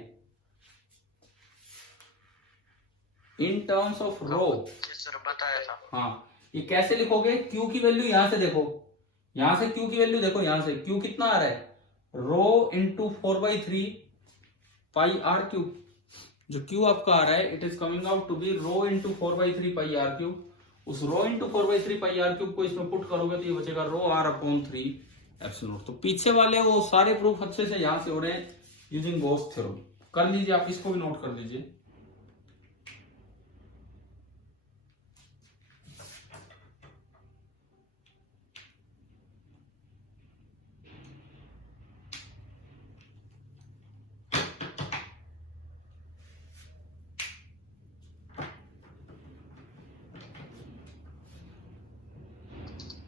In terms of rho. Sir बताया था। हाँ, ये कैसे लिखोगे? क्यू की वैल्यू यहां से देखो, यहां से क्यू की वैल्यू देखो, यहां से क्यू कितना आ रहा है, rho into 4/3 pi are cube. जो क्यू आपका आ रहा है it is coming out to be rho into 4/3 pi are cube. उस rho into 4/3 pi are cube को इसमें पुट करोगे तो ये बचेगा rho R upon 3 epsilon naught. तो पीछे वाले वो सारे प्रूफ अच्छे से यहां से हो रहे हैं यूजिंग गॉस थ्योरम। कर लीजिए, आप इसको भी नोट कर लीजिए।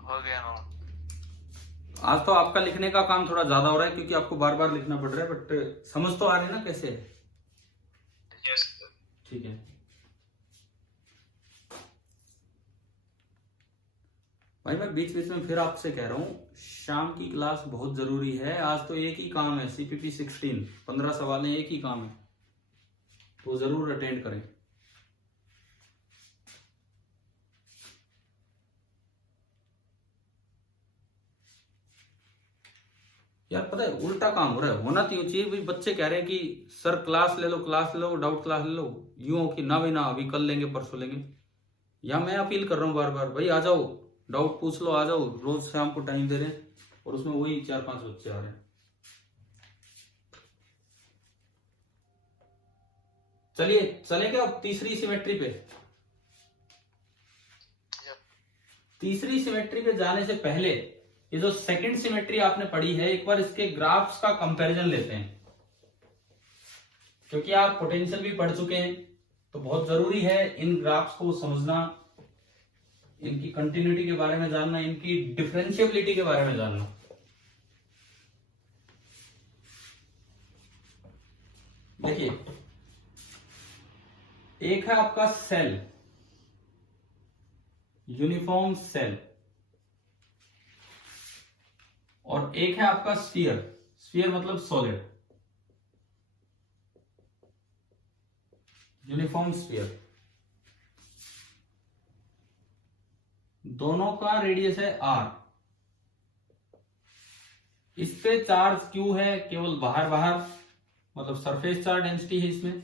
हो गया ना? आज तो आपका लिखने का काम थोड़ा ज्यादा हो रहा है क्योंकि आपको बार बार लिखना पड़ रहा है, बट समझ तो आ रही है ना कैसे? यस। ठीक है, भाई मैं बीच बीच में फिर आपसे कह रहा हूँ, शाम की क्लास बहुत जरूरी है। आज तो एक ही काम है, CPP 16, 15 सवाल हैं, एक ही काम है, तो जरूर अटेंड करें। यार पता है उल्टा काम हो रहा है, होना तो यूं चाहिए भाई। बच्चे कह रहे हैं कि सर क्लास ले लो, क्लास ले लो, डाउट क्लास ले लो, यूं हो कि ना भाई ना, अभी कल लेंगे परसों लेंगे। या मैं अपील कर रहा हूँ बार बार, भाई आ जाओ, डाउट पूछ लो, आ जाओ। रोज शाम को टाइम दे रहे हैं और उसमें वही 4-5 बच्चे आ रहे हैं। चलिए चलेगा अब तीसरी सिमेट्री पे। तीसरी सिमेट्री पे जाने से पहले ये जो सेकंड सिमेट्री आपने पढ़ी है, एक बार इसके ग्राफ्स का कंपैरिजन लेते हैं, क्योंकि आप पोटेंशियल भी पढ़ चुके हैं तो बहुत जरूरी है इन ग्राफ्स को समझना, इनकी कंटिन्यूटी के बारे में जानना, इनकी डिफरेंशियबिलिटी के बारे में जानना। देखिए एक है आपका सेल, यूनिफॉर्म सेल, और एक है आपका स्फीयर। स्फीयर मतलब सॉलिड, यूनिफॉर्म स्फीयर। दोनों का रेडियस है r। इस पे चार्ज q है केवल बाहर बाहर, मतलब सरफेस चार्ज डेंसिटी है इसमें,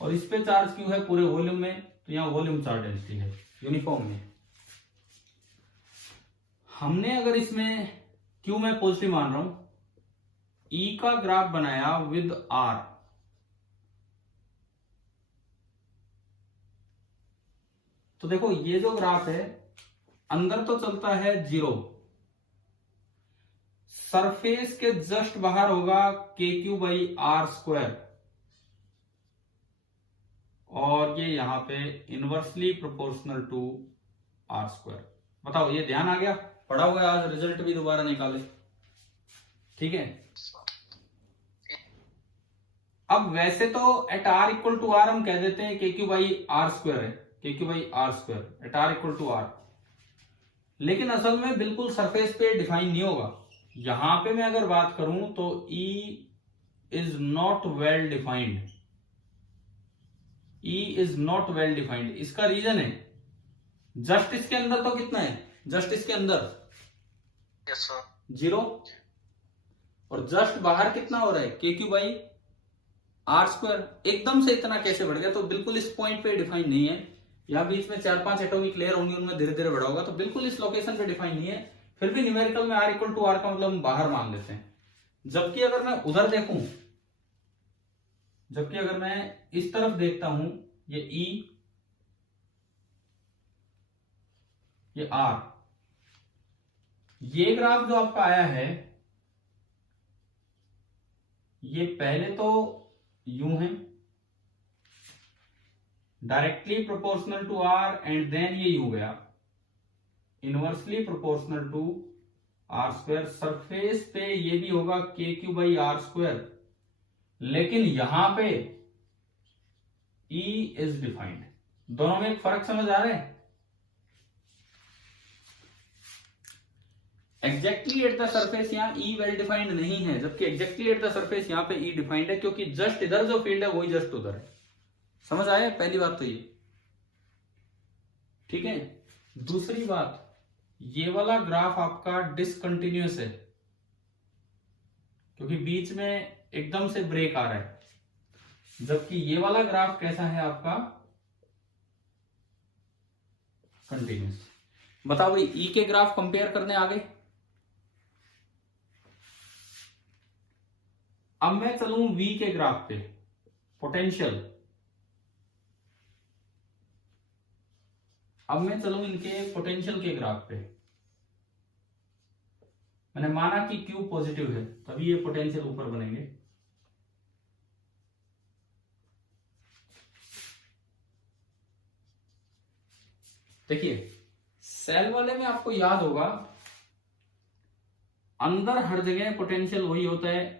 और इस पे चार्ज q है पूरे वॉल्यूम में, तो यहां वॉल्यूम चार्ज डेंसिटी है यूनिफॉर्म में। हमने अगर इसमें q में पॉजिटिव मान रहा हूं, E का ग्राफ बनाया विद r, तो देखो ये जो ग्राफ है अंदर तो चलता है 0, सरफेस के जस्ट बाहर होगा KQ/r², और ये यहां पे इनवर्सली प्रोपोर्शनल टू r²। बताओ ये ध्यान आ गया? पढ़ा होगा, आज रिजल्ट भी दोबारा निकाले, ठीक है। अब वैसे तो एट r=r हम कह देते हैं KQ/r² है, KQ/r² एट r=r, लेकिन असल में बिल्कुल सरफेस पे डिफाइन नहीं होगा। यहां पे मैं अगर बात करूं तो E is not well defined, E is not well defined. इसका रीजन है जस्ट इसके अंदर तो कितना है, जस्ट इसके अंदर 0, और जस्ट बाहर कितना हो रहा है KQ/r²। एकदम से इतना कैसे बढ़ गया? तो बिल्कुल इस पॉइंट पे डिफाइन नहीं है। यहाँ बीच में 4-5 एटॉमिक लेयर होंगी, उनमें धीरे धीरे बढ़ा होगा, तो बिल्कुल इस लोकेशन पे डिफाइन नहीं है। फिर भी न्यूमेरिकल में r=r का मतलब हम बाहर मान लेते हैं। जबकि अगर मैं उधर देखूं, जबकि अगर मैं इस तरफ देखता हूं, ये E, ये R, ये ग्राफ जो आपका आया है ये पहले तो यूं है, directly proportional to r, and then ये यूं गया inversely proportional to r²। Surface पे ये भी होगा KQ/r², लेकिन यहां पे E इज डिफाइंड। दोनों में एक फर्क समझ आ रहा है? एग्जैक्टली एट द सरफेस यहाँ E वेल डिफाइंड नहीं है, जबकि एग्जैक्टली एट द सरफेस यहाँ पे E डिफाइंड है, क्योंकि जस्ट इधर जो फील्ड है वही जस्ट उधर है। समझ आया? पहली बात तो ये, ठीक है। दूसरी बात, ये वाला ग्राफ आपका डिसकंटिन्यूअस है, क्योंकि बीच में एकदम से ब्रेक आ रहा है, जबकि ये वाला ग्राफ कैसा है आपका? कंटिन्यूअस। बताओ भाई, E के ग्राफ कंपेयर करने आ गए। अब मैं चलूं V के ग्राफ पे, पोटेंशियल। अब मैं चलूं इनके पोटेंशियल के ग्राफ पे। मैंने माना कि Q पॉजिटिव है, तभी ये पोटेंशियल ऊपर बनेंगे। देखिए सेल वाले में आपको याद होगा, अंदर हर जगह पोटेंशियल वही होता है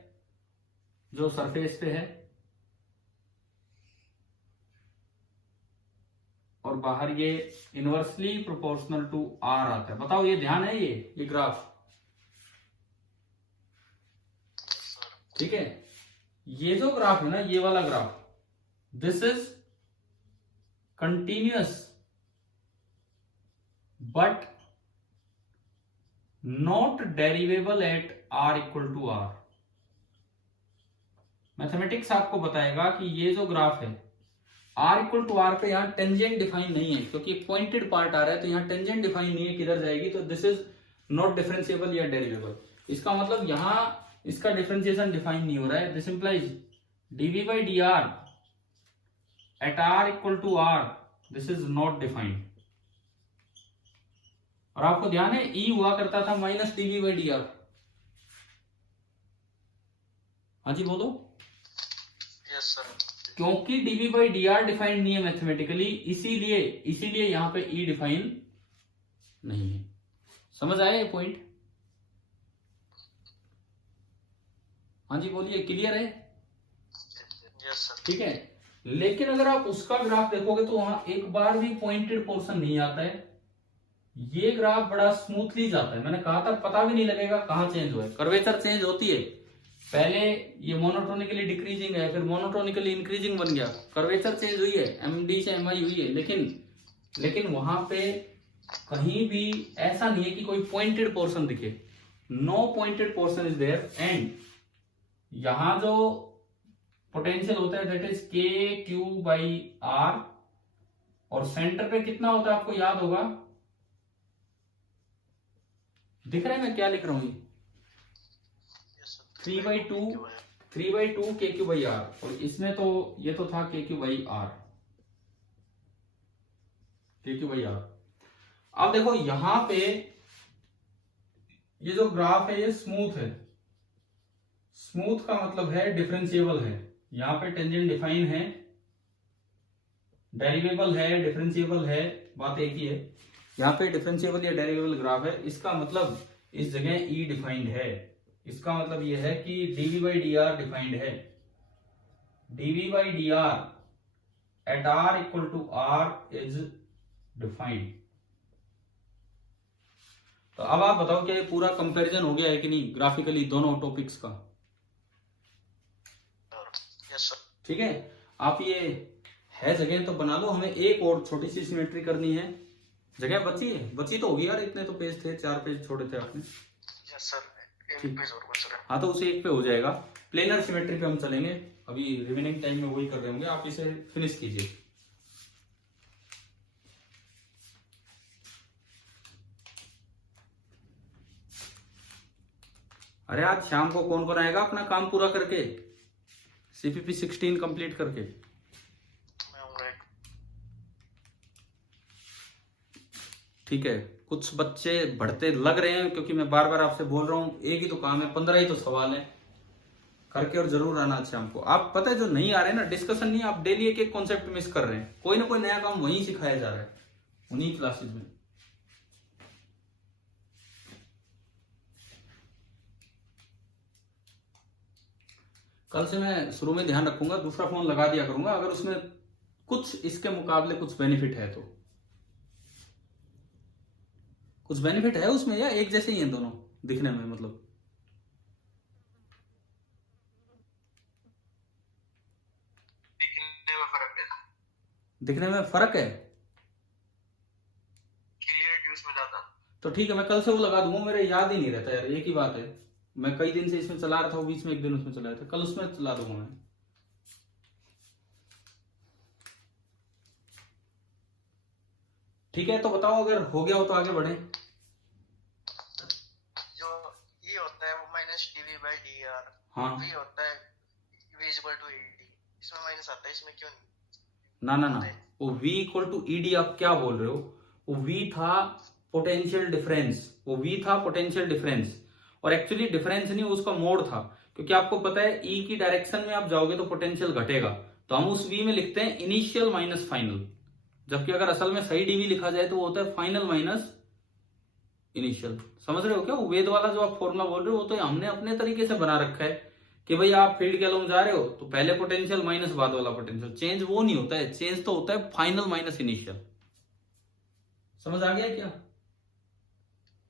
जो सरफेस पे है, और बाहर ये इनवर्सली प्रोपोर्शनल टू आर आता है। बताओ ये ध्यान है ये ग्राफ, ठीक है। ये जो ग्राफ है ना, ये वाला graph, this is continuous but not derivable at r equal to r. Mathematics आपको बताएगा कि ये जो ग्राफ है आर इक्वल टू आर पे यहां टेंजेंट डिफाइन नहीं है, क्योंकि पॉइंटेड पार्ट आ रहा है तो यहां टेंजेंट डिफाइन नहीं है किधर जाएगी, तो दिस इज नॉट डिफरेंशिएबल या डेरिवेबल। इसका मतलब यहां इसका डिफरेंशिएशन डिफाइन नहीं हो रहा है। This implies dv by dr at r equal to r, this is not defined। और आपको ध्यान है E हुआ करता था माइनस dv by dr। हाँ जी बोलो। Yes sir. क्योंकि dv by dr डिफाइंड नहीं है मैथमेटिकली, इसीलिए यहां पे E डिफाइन नहीं है। समझ आया ये पॉइंट? हाँ जी बोलिए, क्लियर है? ठीक है। लेकिन अगर आप उसका ग्राफ देखोगे तो वहां एक बार भी पॉइंटेड पोर्शन नहीं आता है, ये ग्राफ बड़ा स्मूथली जाता है। मैंने कहा था पता भी नहीं लगेगा कहां चेंज हुआ है। कर्वेचर चेंज होती है, पहले ये मोनोटोनिकली डिक्रीजिंग है, फिर मोनोटोनिकली इंक्रीजिंग बन गया, कर्वेचर चेंज हुई है, एमडी से एमआई हुई है, लेकिन वहां पे कहीं भी ऐसा नहीं है कि कोई पॉइंटेड पोर्शन दिखे। No pointed portion is there. And यहां जो पोटेंशियल होता है that is K Q by R, और सेंटर पे कितना होता है आपको याद होगा, दिख रहा है मैं क्या लिख रहा हूं? 3/2 के क्यू बाई आर, और इसमें तो ये तो था के क्यू बाई आर, के क्यू बाई आर। अब देखो यहां पे ये जो ग्राफ है ये स्मूथ है। स्मूथ का मतलब है डिफरेंशिएबल है। यहां पे टेंजेंट डिफाइन है, डेरिवेबल है, डिफरेंशिएबल है, बात एक ही है। यहां पे डिफरेंशिएबल या डेरिवेबल ग्राफ है, इसका मतलब इस जगह E डिफाइंड है। इसका मतलब यह है कि dv by dr डिफाइंड है। dv by dr at r equal to r is defined। तो अब आप बताओ क्या ये पूरा कंपैरिजन हो गया है कि नहीं ग्राफिकली दोनों टॉपिक्स का? ठीक है। आप ये है जगह तो बना लो, हमें एक और छोटी सी सिमेट्री करनी है। जगह बची तो होगी यार, इतने तो पेज थे, 4 पेज छोड़े थे आपने। यस सर, एक पेज और बच रहा है। हाँ तो उसे एक पे हो जाएगा। प्लेनर सिमेट्री पे हम चलेंगे, अभी रिमेनिंग टाइम में वही कर रहे होंगे, आप इसे फिनिश कीजिए। अरे आज शाम को कौन कौन आएगा अपना काम पूरा करके, CPP 16 कंप्लीट करके? ठीक है। कुछ बच्चे बढ़ते लग रहे हैं, क्योंकि मैं बार बार आपसे बोल रहा हूं एक ही तो काम है, 15 ही तो सवाल है, करके और जरूर आना आज शाम को। आप पता है जो नहीं आ रहे हैं ना, डिस्कशन नहीं, आप डेली एक एक कॉन्सेप्ट मिस कर रहे हैं। कोई ना कोई नया काम वहीं सिखाया जा रहा है उन्हीं क्लासेस में। कल से मैं शुरू में ध्यान रखूंगा, दूसरा फोन लगा दिया करूंगा अगर उसमें कुछ इसके मुकाबले कुछ बेनिफिट है तो। कुछ बेनिफिट है उसमें या एक जैसे ही हैं दोनों दिखने में? मतलब दिखने में फर्क है, क्लियरिटी उसमें ज्यादा। तो ठीक है मैं कल से वो लगा दूंगा। मेरे याद ही नहीं रहता यार, एक ही बात है। मैं कई दिन से इसमें चला रहा था, बीच में एक दिन उसमें चला रहा था, कल उसमें चला दूंगा मैं। ठीक है तो बताओ, अगर हो गया हो तो आगे बढ़े। जो ये होता है वो माइनस dv by dr, हाँ v होता है v इक्वल टू ed, इसमें माइनस आता है, इसमें क्यों नहीं? ना वो v इक्वल टू ed आप क्या बोल रहे हो? वो v था पोटेंशियल डिफरेंस, वो v था पोटेंशियल डिफरेंस, और एक्चुअली डिफरेंस नहीं उसका मोड था, क्योंकि आपको पता है E की डायरेक्शन में आप जाओगे तो पोटेंशियल घटेगा, तो हम उस v में लिखते हैं इनिशियल माइनस फाइनल, जबकि अगर असल में सही dv लिखा जाए तो वो होता है फाइनल माइनस इनिशियल। समझ रहे हो क्या? वो वेद वाला जो आप फॉर्मूला बोल रहे हो वो तो हमने अपने तरीके से बना रखा है कि भाई आप फील्ड के अलोंग जा रहे हो तो पहले पोटेंशियल माइनस बाद वाला पोटेंशियल। चेंज वो नहीं होता है, चेंज तो होता है फाइनल माइनस इनिशियल। समझ आ गया क्या?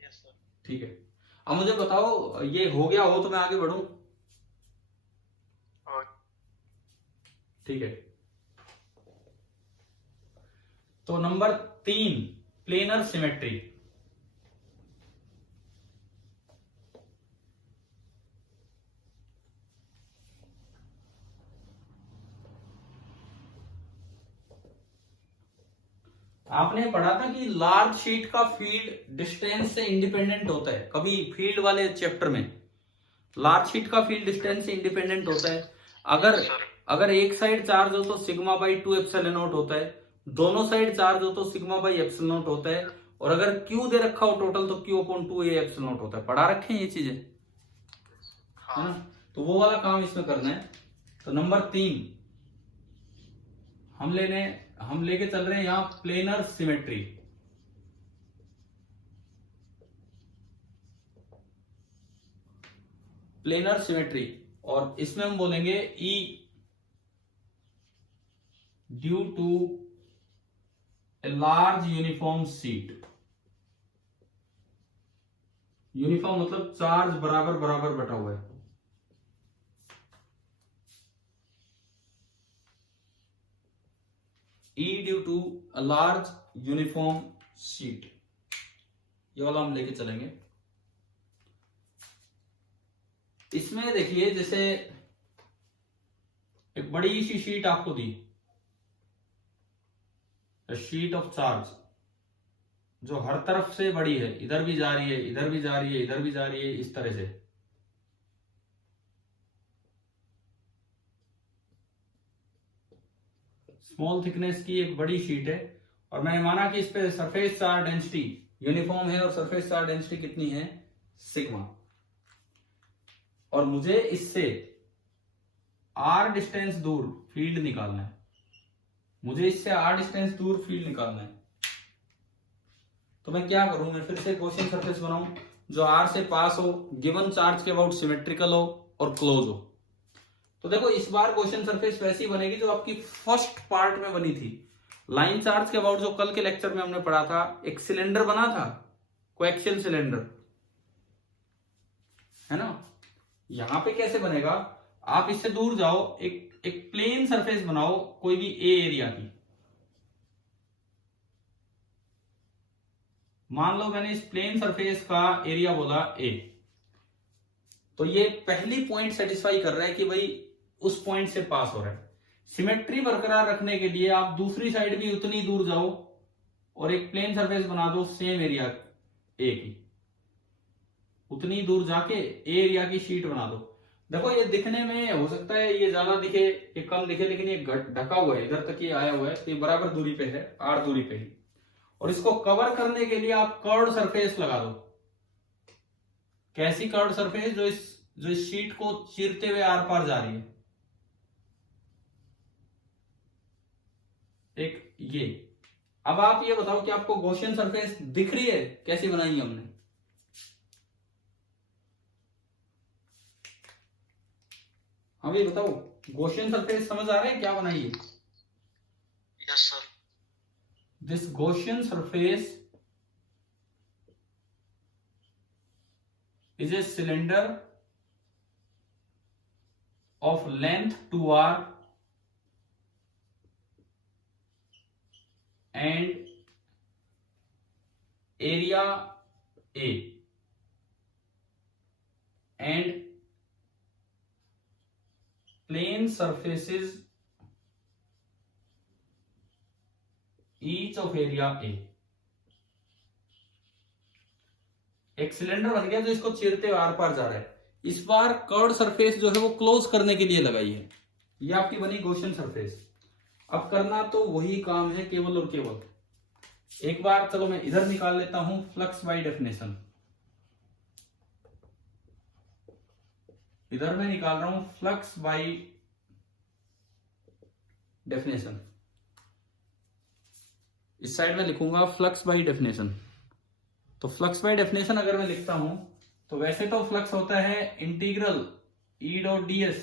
Yes sir. ठीक है, अब मुझे बताओ ये हो गया हो तो मैं आगे बढ़ूं? और ठीक है, तो नंबर 3 प्लेनर सिमेट्री। आपने पढ़ा था कि लार्ज शीट का फील्ड डिस्टेंस से इंडिपेंडेंट होता है, कभी फील्ड वाले चैप्टर में लार्ज शीट का फील्ड डिस्टेंस से इंडिपेंडेंट होता है। अगर सर अगर एक साइड चार्ज हो तो सिग्मा बाई 2 एप्सिलॉन नॉट होता है, दोनों साइड चार्ज हो तो सिग्मा बाई एप्सिलॉन नॉट होता है, और अगर क्यू दे रखा हो टोटल तो Q upon 2 A epsilon not होता है। पढ़ा रखे हैं ये चीजें, है हाँ ना? तो वो वाला काम इसमें करना है। तो नंबर 3 हम लेके चल रहे हैं यहां प्लेनर सिमेट्री। प्लेनर सिमेट्री, और इसमें हम बोलेंगे E due to a large uniform sheet. Uniform मतलब चार्ज बराबर बराबर बटा हुआ है। E due to a large uniform sheet, ये वाला हम लेके चलेंगे। इसमें देखिए जैसे एक बड़ी सी शीट आपको दी, शीट ऑफ चार्ज, जो हर तरफ से बड़ी है, इधर भी जा रही है, इधर भी जा रही है, इधर भी जा रही है, इस तरह से। स्मॉल थिकनेस की एक बड़ी शीट है, और मैंने माना कि इस पे सरफेस चार्ज डेंसिटी यूनिफॉर्म है, और सरफेस चार्ज डेंसिटी कितनी है? सिग्मा। और मुझे इससे r डिस्टेंस दूर फील्ड निकालना है, मुझे इससे r डिस्टेंस दूर फील्ड निकालना है। तो मैं क्या करूं, मैं फिर से गॉसियन सरफेस बनाऊं जो r से पास हो, गिवन चार्ज के अबाउट सिमेट्रिकल हो और क्लोज हो। तो देखो इस बार गॉसियन सरफेस वैसी बनेगी जो आपकी फर्स्ट पार्ट में बनी थी। लाइन चार्ज के अबाउट जो कल के लेक्चर में हमने पढ़ा था, एक सिलेंडर बना था, कोएक्सियल सिलेंडर, है ना? यहां पे कैसे बनेगा, आप इससे दूर जाओ, एक प्लेन सरफेस बनाओ कोई भी ए एरिया की। मान लो मैंने इस प्लेन सरफेस का एरिया बोला ए, तो ये पहली पॉइंट सेटिस्फाई कर रहा है कि भाई उस पॉइंट से पास हो रहा है। सिमेट्री बरकरार रखने के लिए आप दूसरी साइड भी उतनी दूर जाओ और एक प्लेन सरफेस बना दो सेम एरिया ए की, उतनी दूर जाके ए एरिया की शीट बना दो। देखो ये दिखने में हो सकता है ये ज्यादा दिखे, ये कम दिखे, लेकिन ये ढका हुआ है, इधर तक ये आया हुआ है, तो ये बराबर दूरी पे है, आर दूरी पे ही। और इसको कवर करने के लिए आप कर्व्ड सरफेस लगा दो। कैसी कर्व्ड सरफेस? जो इस शीट को चीरते हुए आर पार जा रही है, एक ये। अब आप ये बताओ कि आपको गॉसियन सरफेस दिख रही है कैसी बनाई है हमने? हाँ भाई बताओ, गॉसियन सरफेस समझ आ रहा है क्या बनाई है? Yes sir. This Gaussian surface is a cylinder of length 2r and area A, and plane surfaces each of area A। एक सिलेंडर बन गया जो इसको चीरते हुए आर पार जा रहा है। इस बार कर्व्ड सरफेस जो है वो क्लोज करने के लिए लगाई है। ये आपकी बनी गॉसियन सरफेस। अब करना तो वही काम है, केवल और केवल एक बार, चलो मैं इधर निकाल लेता हूं फ्लक्स बाय डेफिनेशन। इधर मैं निकाल रहा हूं फ्लक्स बाय डेफिनेशन, इस साइड में लिखूंगा फ्लक्स बाय डेफिनेशन। तो फ्लक्स बाय डेफिनेशन अगर मैं लिखता हूं तो वैसे तो फ्लक्स होता है इंटीग्रल ई डॉट ds,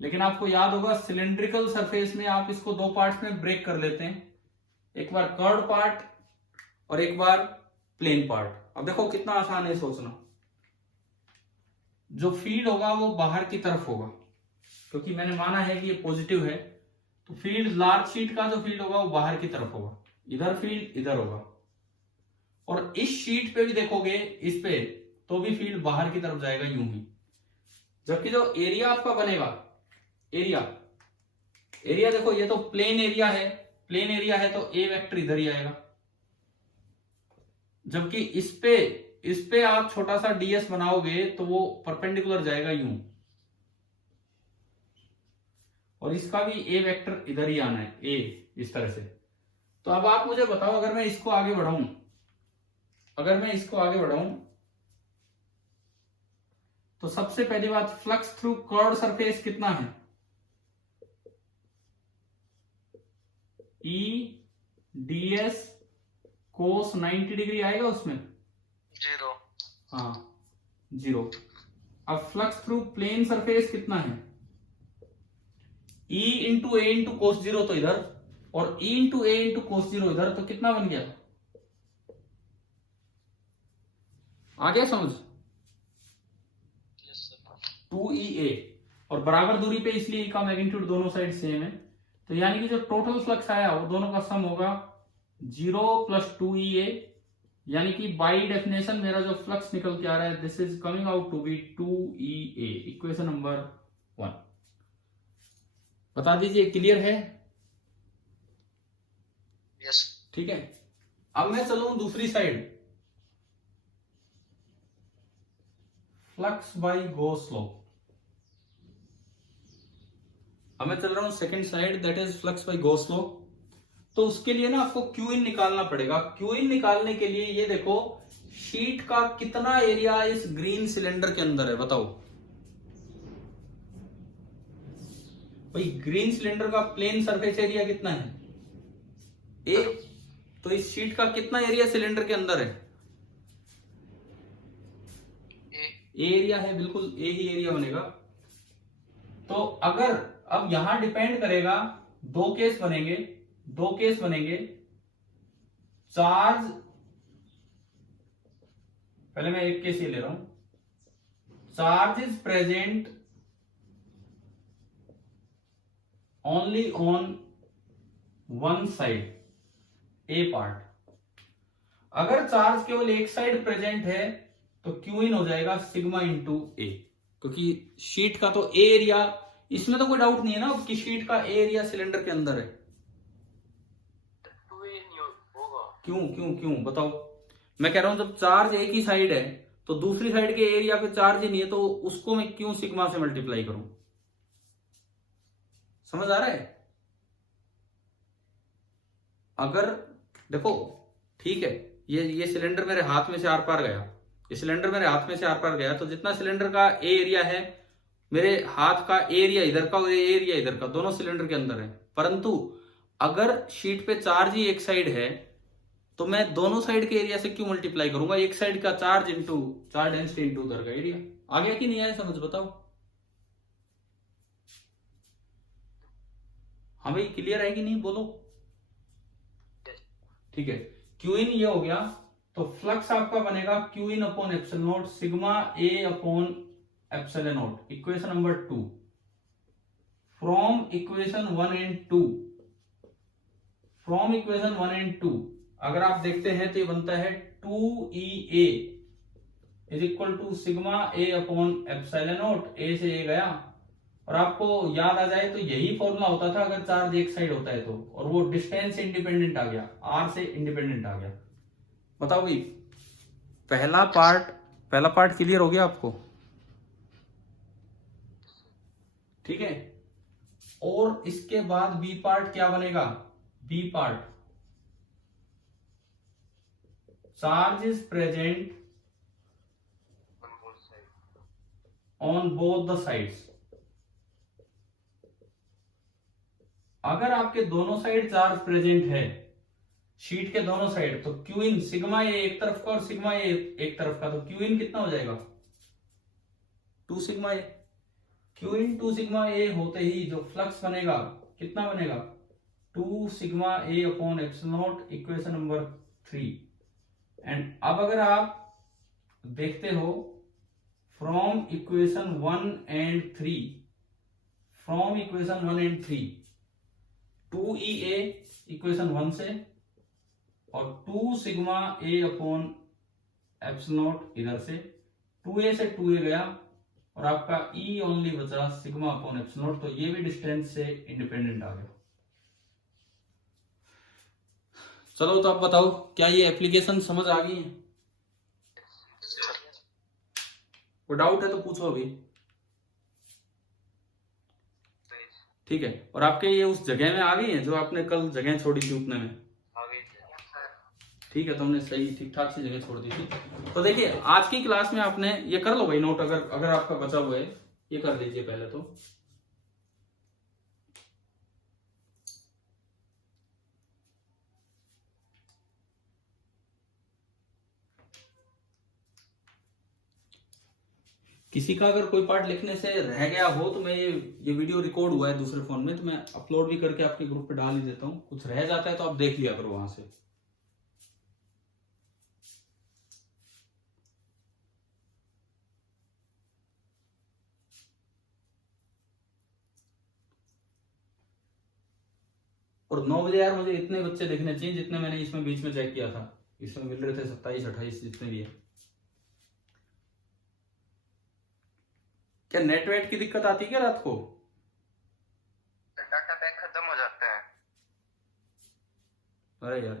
लेकिन आपको याद होगा सिलेंड्रिकल सरफेस में आप इसको दो पार्ट्स में ब्रेक कर लेते हैं। एक बार कर्व्ड पार्ट और एक बार प्लेन पार्ट। अब देखो कितना आसान है सोचना। जो फील्ड होगा वो बाहर की तरफ होगा, क्योंकि मैंने माना है कि ये पॉजिटिव है, तो फील्ड लार्ज शीट का जो फील्ड होगा वो बाहर की तरफ होगा, इधर फील्ड इधर होगा। और इस शीट पे भी देखोगे, इस पे तो भी फील्ड बाहर की तरफ जाएगा यूं ही। जबकि जो एरिया आपका बनेगा, एरिया देखो, ये तो प्लेन एरिया है, प्लेन एरिया है तो ए वेक्टर इधर ही आएगा। जबकि इस पे आप छोटा सा ds बनाओगे तो वो परपेंडिकुलर जाएगा यूं, और इसका भी ए वेक्टर इधर ही आना है, ए इस तरह से। तो अब आप मुझे बताओ, अगर मैं इसको आगे बढ़ाऊं, तो सबसे पहली बात, फ्लक्स थ्रू कर्व्ड सरफेस कितना है? ई ds cos 90 डिग्री आएगा उसमें, 0। हाँ 0। अब फ्लक्स थ्रू प्लेन सरफेस कितना है? E इंटू ए इंटू कोस 0 तो इधर, और E इंटू ए इंटू कोस 0 इधर, तो कितना बन गया? आ गया समझ? 2EA, और बराबर दूरी पे इसलिए E का मैग्नीट्यूड दोनों साइड सेम है, तो यानी कि जो टोटल फ्लक्स आया वो दोनों का सम होगा 0 प्लस 2EA, यानी कि बाई डेफिनेशन मेरा जो फ्लक्स निकल के आ रहा है, this is coming out to be 2EA। Equation number 1। बता दीजिए, क्लियर है? यस। ठीक है। अब मैं चलूं दूसरी side, flux by Gauss law. अब मैं चल रहा हूं second side, that is flux by Gauss law. तो उसके लिए ना आपको क्यू इन निकालना पड़ेगा। क्यू इन निकालने के लिए ये देखो, शीट का कितना एरिया इस ग्रीन सिलेंडर के अंदर है, बताओ भाई। ग्रीन सिलेंडर का प्लेन सरफेस एरिया कितना है? ए। तो इस शीट का कितना एरिया सिलेंडर के अंदर है? ए एरिया है, बिल्कुल ए ही एरिया बनेगा। तो अगर अब यहां डिपेंड करेगा, दो केस बनेंगे। चार्ज, पहले मैं एक केस ये ले रहा हूं, charge is present only on one side, A part. अगर चार्ज केवल एक साइड प्रेजेंट है तो क्यू इन हो जाएगा सिग्मा इंटू ए, क्योंकि शीट का तो ए एरिया, इसमें तो कोई डाउट नहीं है ना कि शीट का ए एरिया सिलेंडर के अंदर है। क्यों बताओ? मैं कह रहा हूं जब चार्ज एक ही साइड है तो दूसरी साइड के एरिया पे चार्ज ही नहीं है, तो उसको मैं क्यों सिग्मा से मल्टीप्लाई करूं? समझ आ रहा है? अगर देखो, ठीक है, ये सिलेंडर मेरे हाथ में से आर पार गया, तो जितना सिलेंडर का ए एरिया है, मेरे हाथ का एरिया इधर का और एरिया इधर का, दोनों सिलेंडर के अंदर है। परंतु अगर शीट पे चार्ज ही एक साइड है तो मैं दोनों साइड के एरिया से क्यों मल्टीप्लाई करूंगा? एक साइड का charge into charge density into उधर का एरिया। आ गया कि नहीं आया समझ? बताओ। हाँ भाई, क्लियर है कि नहीं? बोलो। ठीक है, क्यू इन ये हो गया। तो फ्लक्स आपका बनेगा Q in upon epsilon not sigma A upon epsilon naught. Equation number 2 from equation 1 and 2, अगर आप देखते हैं तो ये बनता है 2EA is equal to sigma A upon epsilon not. A से ए गया, और आपको याद आ जाए तो यही फॉर्मूला होता था अगर चार्ज एक साइड होता है तो, और वो डिस्टेंस से इंडिपेंडेंट आ गया, आर से इंडिपेंडेंट आ गया। बताओ भाई, पहला पार्ट क्लियर हो गया आपको? ठीक है। और इसके बाद बी पार्ट क्या बनेगा? B part, charge is present on both the sides. अगर आपके दोनों साइड चार्ज प्रेजेंट है, शीट के दोनों साइड, तो क्यू इन सिग्मा ए एक तरफ का और सिग्मा ए एक तरफ का, तो क्यू इन कितना हो जाएगा? 2 sigma A. Q in 2 sigma ए होते ही जो फ्लक्स बनेगा कितना बनेगा? 2 sigma A upon epsilon naught, equation number 3। And अब अगर आप देखते हो from equation 1 and 3, from equation 1 and 3 2EA equation 1 से और 2 सिग्मा ए अपॉन एप्सिलॉन इधर से, 2A से 2A गया और आपका E ओनली बचा सिग्मा अपॉन एप्सिलॉन, तो ये भी डिस्टेंस से इंडिपेंडेंट आ गया। चलो तो आप बताओ क्या ये एप्लीकेशन समझ आ गई है? कोई डाउट है तो पूछो अभी। ठीक है, और आपके ये उस जगह में आ गई है जो आपने कल जगह छोड़ी थी उतने में? ठीक है, तो हमने सही ठीक ठाक सी जगह छोड़ दी थी। तो देखिए आज की क्लास में आपने ये कर लो भाई नोट, अगर आपका बचा हुआ है ये कर लीजिए पहले तो। किसी का अगर कोई पार्ट लिखने से रह गया हो तो मैं ये वीडियो रिकॉर्ड हुआ है दूसरे फोन में, तो मैं अपलोड भी करके आपके ग्रुप पे डाल ही देता हूँ। कुछ रह जाता है तो आप देख लिया करो वहां से। और 9 बजे यार मुझे इतने बच्चे देखने चाहिए जितने मैंने इसमें बीच में चेक किया था, इसमें मिल रहे थे 27-28 जितने भी है। क्या नेट की दिक्कत आती है क्या रात को? डाटा पैक खत्म हो जाता है। अरे यार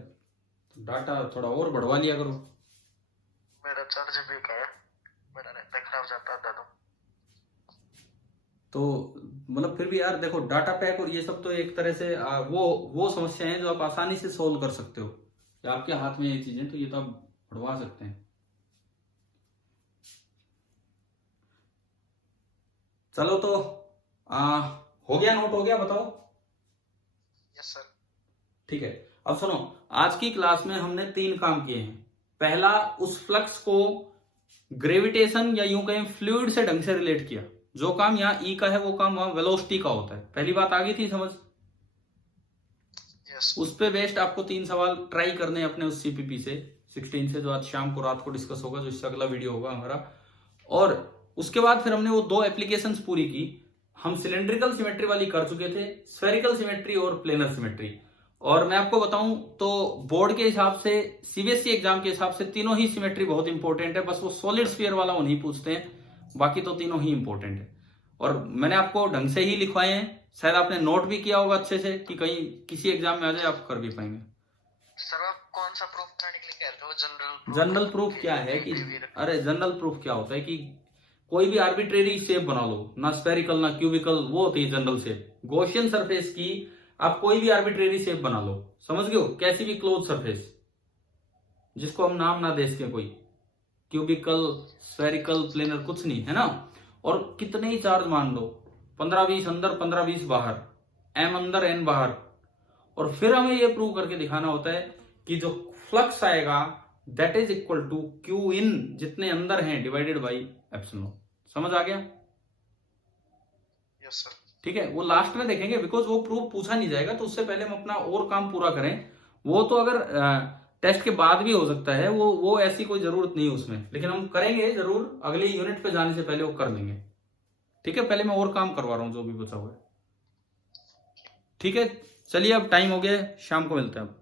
डाटा थोड़ा और बढ़वा लिया करो। मेरा 4 GB का है, मेरा नेट पैक खराब जाता है दादा। तो मतलब फिर भी यार देखो डाटा पैक और ये सब तो एक तरह से वो समस्याएं हैं जो आप आसानी से सोल्व कर सकते हो, या आपके हाथ में ये चीजें, तो ये तो आप बढ़वा सकते हैं। चलो तो हो गया, नोट हो गया, बताओ। Yes sir. ठीक है, अब सुनो, आज की क्लास में हमने 3 काम किए हैं। पहला, उस फ्लक्स को ग्रेविटेशन या यूं कहें फ्लूइड से ढंग से रिलेट किया। जो काम यहाँ ई का है वो काम वहां वेलोसिटी का होता है। पहली बात आ गई थी समझ? यस। उस पे बेस्ड आपको 3 सवाल ट्राई करने हैं अपने उस सीपीपी से 16 से, जो आज शाम को रात को डिस्कस होगा, जो इससे अगला वीडियो होगा हमारा। और उसके बाद फिर हमने वो 2 एप्लीकेशंस पूरी की। हम सिलेंड्रिकल सिमेट्री वाली कर चुके थे, स्फेरिकल सिमेट्री और प्लेनर सिमेट्री। और मैं आपको बताऊं तो बोर्ड के हिसाब से, सीबीएसई एग्जाम के हिसाब से तीनों ही सिमेट्री बहुत इंपॉर्टेंट है। बस वो सॉलिड स्फीयर वाला वो नहीं पूछते हैं, बाकी तो तीनों ही इंपॉर्टेंट है। और मैंने आपको ढंग से ही लिखवाए हैं, शायद आपने नोट भी किया होगा अच्छे से कि कहीं किसी एग्जाम में आ जाए आप कर भी पाएंगे। सर आप कौन सा प्रूफ करने के लिए कह रहे हो? जनरल प्रूफ क्या है कि, अरे जनरल प्रूफ क्या होता है कि कोई भी आर्बिट्रेरी शेप बना लो, ना स्फेरिकल ना क्यूबिकल, वो होती है जनरल शेप। गॉसियन सरफेस की आप कोई भी आर्बिट्रेरी शेप बना लो, समझ गए हो, कैसी भी क्लोज सरफेस जिसको हम नाम ना दे सके, कोई क्यूबिकल, स्फेरिकल, प्लेनर, कुछ नहीं है ना। और कितने ही चार्ज मान लो, 15-20 अंदर 15-20 बाहर, एम अंदर एन बाहर। और फिर हमें यह प्रूव करके दिखाना होता है कि जो फ्लक्स आएगा that is equal to Q in, जितने अंदर हैं डिवाइडेड बाई एप्सिलॉन। समझ आ गया? Yes sir. ठीक है, वो लास्ट में देखेंगे बिकॉज वो प्रूफ पूछा नहीं जाएगा, तो उससे पहले हम अपना और काम पूरा करें। वो तो अगर टेस्ट के बाद भी हो सकता है, वो ऐसी कोई जरूरत नहीं है उसमें, लेकिन हम करेंगे जरूर, अगले यूनिट पे जाने से पहले वो कर लेंगे। ठीक है, पहले मैं और काम करवा रहा हूं जो भी बचा हुआ है। ठीक है, चलिए अब टाइम हो गया, शाम को मिलते हैं अब।